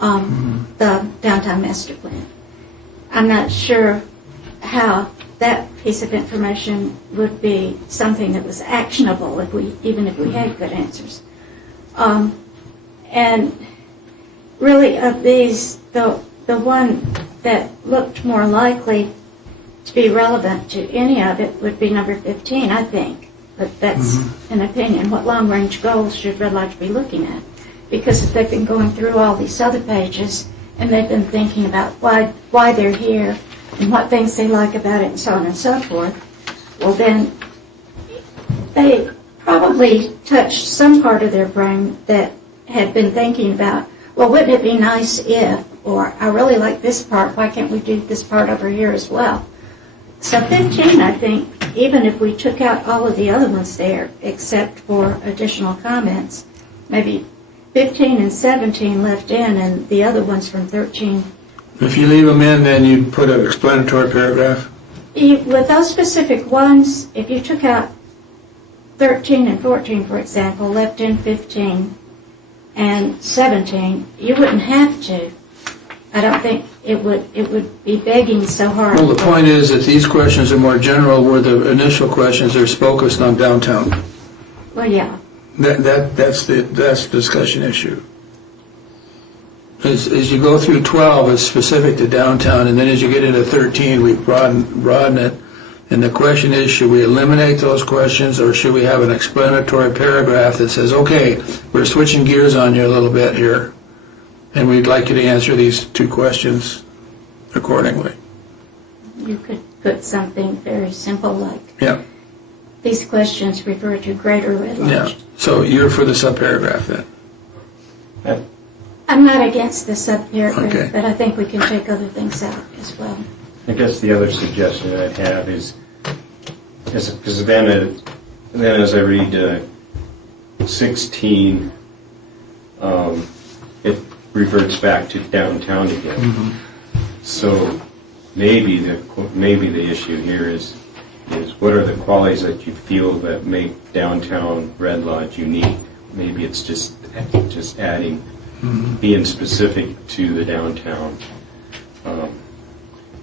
the downtown master plan? I'm not sure how that piece of information would be something that was actionable even if we had good answers. And really of these, the one that looked more likely to be relevant to any of it would be number 15, I think. But that's an opinion. What long-range goals should Red Lodge be looking at? Because if they've been going through all these other pages and they've been thinking about why they're here and what things they like about it and so on and so forth, well then they probably touched some part of their brain that had been thinking about, well, wouldn't it be nice if, or I really like this part, why can't we do this part over here as well? So 15, I think, even if we took out all of the other ones there, except for additional comments, maybe 15 and 17 left in, and the other ones from 13. If you leave them in, then you'd put an explanatory paragraph? With those specific ones, if you took out 13 and 14, for example, left in 15 and 17, you wouldn't have to. I don't think it would be begging so hard. Well, the point is that these questions are more general, where the initial questions are focused on downtown. Well, yeah. That's the discussion issue. As you go through 12, it's specific to downtown, and then as you get into 13, we broaden it. And the question is, should we eliminate those questions, or should we have an explanatory paragraph that says, okay, we're switching gears on you a little bit here, and we'd like you to answer these two questions accordingly. You could put something very simple like, Yeah. these questions refer to Greater Red Lodge. Yeah. So you're for the subparagraph then? I'm not against the subparagraph, Okay. but I think we can take other things out as well. I guess the other suggestion I'd have is because then as I read 16, it reverts back to downtown again. So maybe the issue here is what are the qualities that you feel that make downtown Red Lodge unique? Maybe it's just adding, being specific to the downtown.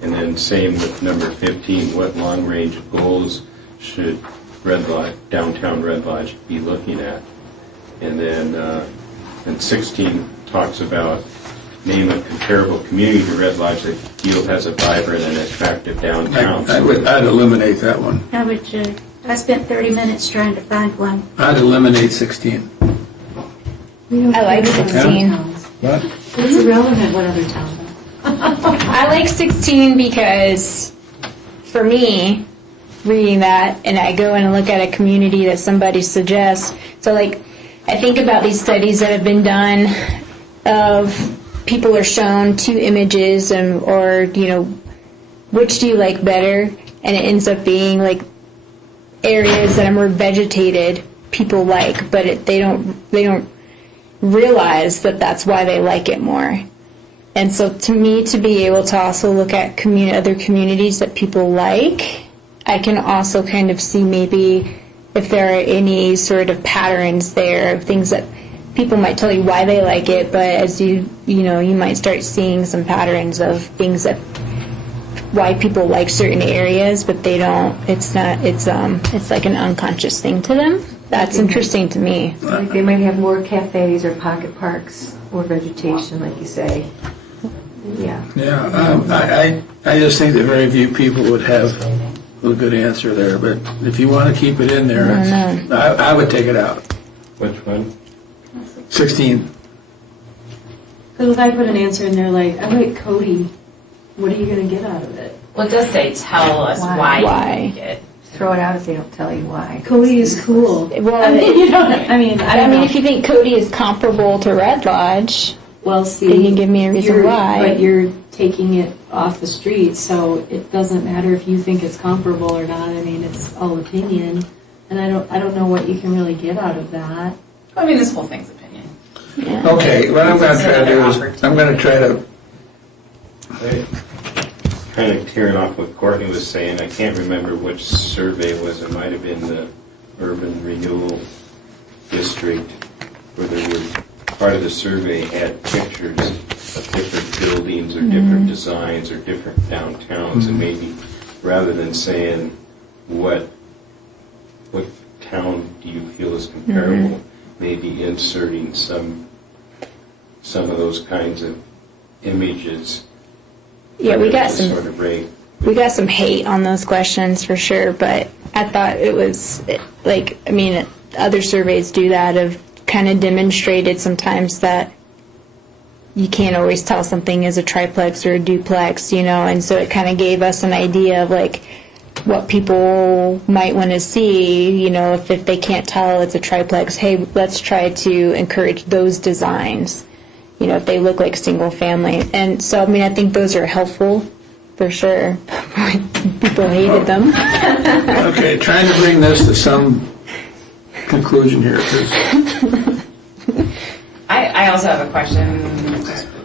And then same with number 15, what long-range goals should downtown Red Lodge be looking at? And then and 16 talks about name a comparable community to Red Lodge that you feel has a vibrant and attractive downtown. I'd eliminate that one. I spent 30 minutes trying to find one. I'd eliminate 16. I like 16. What? It's irrelevant what other towns. I like 16 because, for me, reading that, and I go in and look at a community that somebody suggests. So, like, I think about these studies that have been done of people are shown two images, or which do you like better? And it ends up being like areas that are more vegetated. People like, but they don't realize that that's why they like it more. And so to me, to be able to also look at other communities that people like, I can also kind of see maybe if there are any sort of patterns there, things that people might tell you why they like it, but as you might start seeing some patterns of things that why people like certain areas, but they don't. It's like an unconscious thing to them. That's interesting to me. Like they might have more cafes or pocket parks or vegetation, like you say. Yeah. Yeah, I just think that very few people would have a good answer there, but if you want to keep it in there, I would take it out. Which one? 16. Because if I put an answer in there like, I like Cody, what are you going to get out of it? Well, it does say tell us why you like it. Throw it out if they don't tell you why. Cody is cool. Well, I mean, I don't know. if you think Cody is comparable to Red Lodge, Well, see, then you give me a reason why. But you're taking it off the street, so it doesn't matter if you think it's comparable or not. I mean, it's all opinion, and I don't know what you can really get out of that. I mean, this whole thing's opinion. Yeah. Okay, what I'm going to try to do is, I'm going to try to, Kind of tearing off what Courtney was saying, I can't remember which survey it was. It might have been the Urban Renewal District, where there were, part of the survey had pictures of different buildings or different designs or different downtowns, and maybe rather than saying what town do you feel is comparable, maybe inserting some of those kinds of images. Yeah, we got to some. sort of rate. We got some hate on those questions for sure, but I thought it was like, I mean, other surveys do that, have kind of demonstrated sometimes that you can't always tell something is a triplex or a duplex, you know, and so it kind of gave us an idea of like what people might want to see, you know, if they can't tell it's a triplex, hey, let's try to encourage those designs, you know, if they look like single family. And so, I mean, I think those are helpful. For sure. People hated them. Okay, trying to bring this to some conclusion here. I also have a question.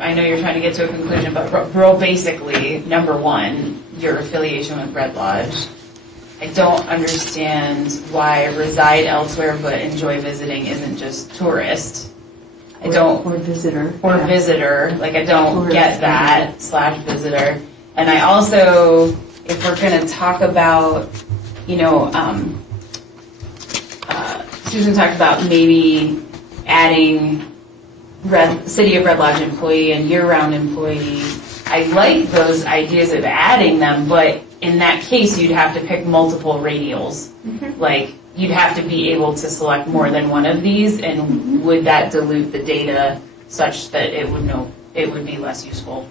I know you're trying to get to a conclusion, but real basically, number one, your affiliation with Red Lodge. I don't understand why reside elsewhere but enjoy visiting isn't just tourist. I don't. Or visitor. Or Yeah. visitor. Like, I don't Tourist get that, / visitor. And I also, if we're going to talk about, you know, Susan talked about maybe adding City of Red Lodge employee and year-round employee. I like those ideas of adding them, but in that case, you'd have to pick multiple radials. Like, you'd have to be able to select more than one of these, and would that dilute the data such that it would be less useful?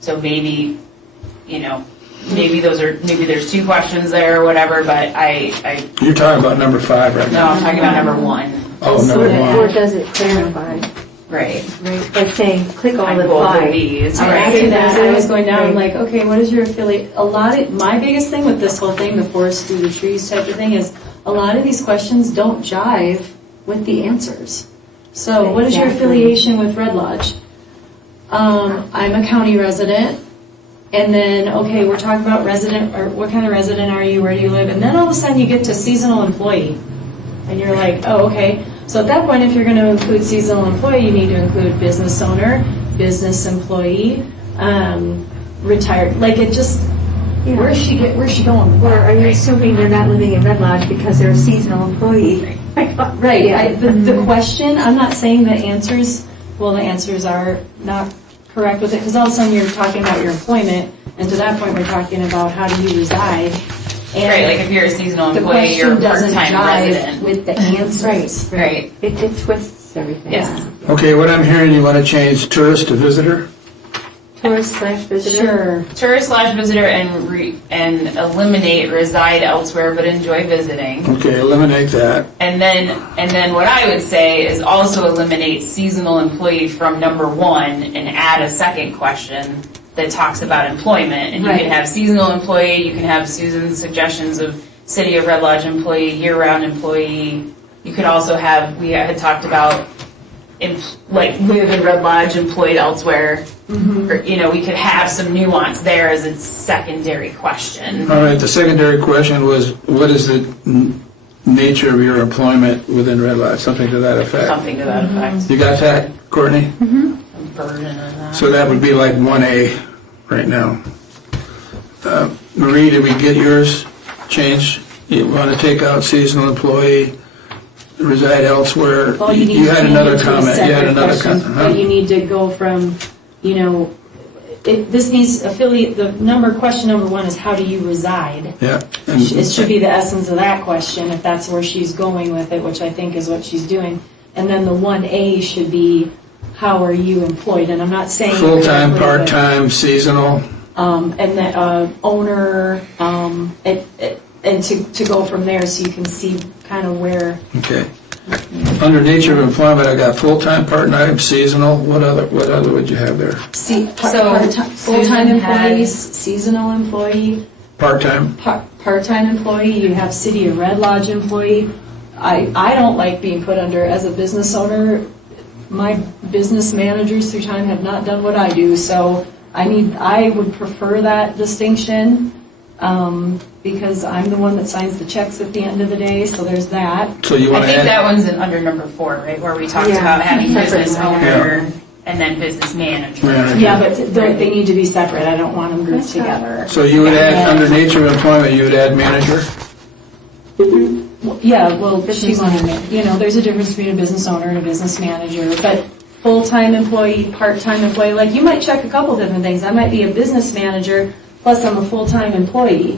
So maybe, you know, maybe there's 2 questions there or whatever, but You're talking about number 5 right no, now. I'm talking about number 1. Oh, number Or 1. does it clarify? Right. Right, like saying, click all I the both of 5. these, I right. after that, I was going down, Right. like, okay, what is your affiliate? My biggest thing with this whole thing, the forest through the trees type of thing, is a lot of these questions don't jive with the answers. So, what is your Exactly. affiliation with Red Lodge? I'm a county resident. And then, okay, we're talking about resident, or what kind of resident are you, where do you live? And then all of a sudden you get to seasonal employee. And you're like, oh, okay. So at that point, if you're going to include seasonal employee, you need to include business owner, business employee, retired. Like, it just, where's she going with Or that? are you assuming they're not living in Red Lodge because they're a seasonal employee? Right. Yeah. The question, I'm not saying the answers are not correct with it, because all of a sudden you're talking about your employment, and to that point we're talking about how do you reside. And Right, like if you're a seasonal the employee, you're a question doesn't part-time jive resident. with the answers. Right. It twists everything. Yeah. Okay, what I'm hearing, you want to change tourist to visitor? Tourist / visitor? Sure. Tourist / visitor and eliminate reside elsewhere but enjoy visiting. Okay, eliminate that. And then what I would say is also eliminate seasonal employee from number 1 and add a second question that talks about employment. And you Right. can have seasonal employee, you can have Susan's suggestions of City of Red Lodge employee, year-round employee. You could also have, we had talked about like live in Red Lodge, employed elsewhere. Or, you know, we could have some nuance there as a secondary question. All right, the secondary question was, what is the nature of your employment within Red Lodge? Something to that effect. Something to that effect. You got that, Courtney? Some version of that. So that would be like 1A right now. Marie, did we get yours changed? You want to take out seasonal employee, reside elsewhere? Well, you need You to had change another it to a comment. You had separate another question, comment. but you need to go from, you know, this needs affiliate, question number 1 is how do you reside? Yeah. It should be the essence of that question, if that's where she's going with it, which I think is what she's doing. And then the 1A should be, how are you employed? And I'm not saying. Full-time, exactly, but, part-time, seasonal. and the owner, and to go from there so you can see kind of where. Okay. Under nature of employment, I got full-time, part-time, seasonal. What other would you have there? Full-time Susan had- employees, seasonal employee, Part-time? part-time employee, you have City of Red Lodge employee. I don't like being put under, as a business owner, my business managers through time have not done what I do, so I would prefer that distinction, because I'm the one that signs the checks at the end of the day, so there's that. So you I want to think add? that one's under number 4, right, where we talked Yeah. about having Separate business line owner. and then business manager. Manager. Yeah, but they need to be separate. I don't want them grouped together. So you would add, under nature of employment, you would add manager? Yeah, well, she wanted me, there's a difference between a business owner and a business manager, but full-time employee, part-time employee, like, you might check a couple different things. I might be a business manager, plus I'm a full-time employee.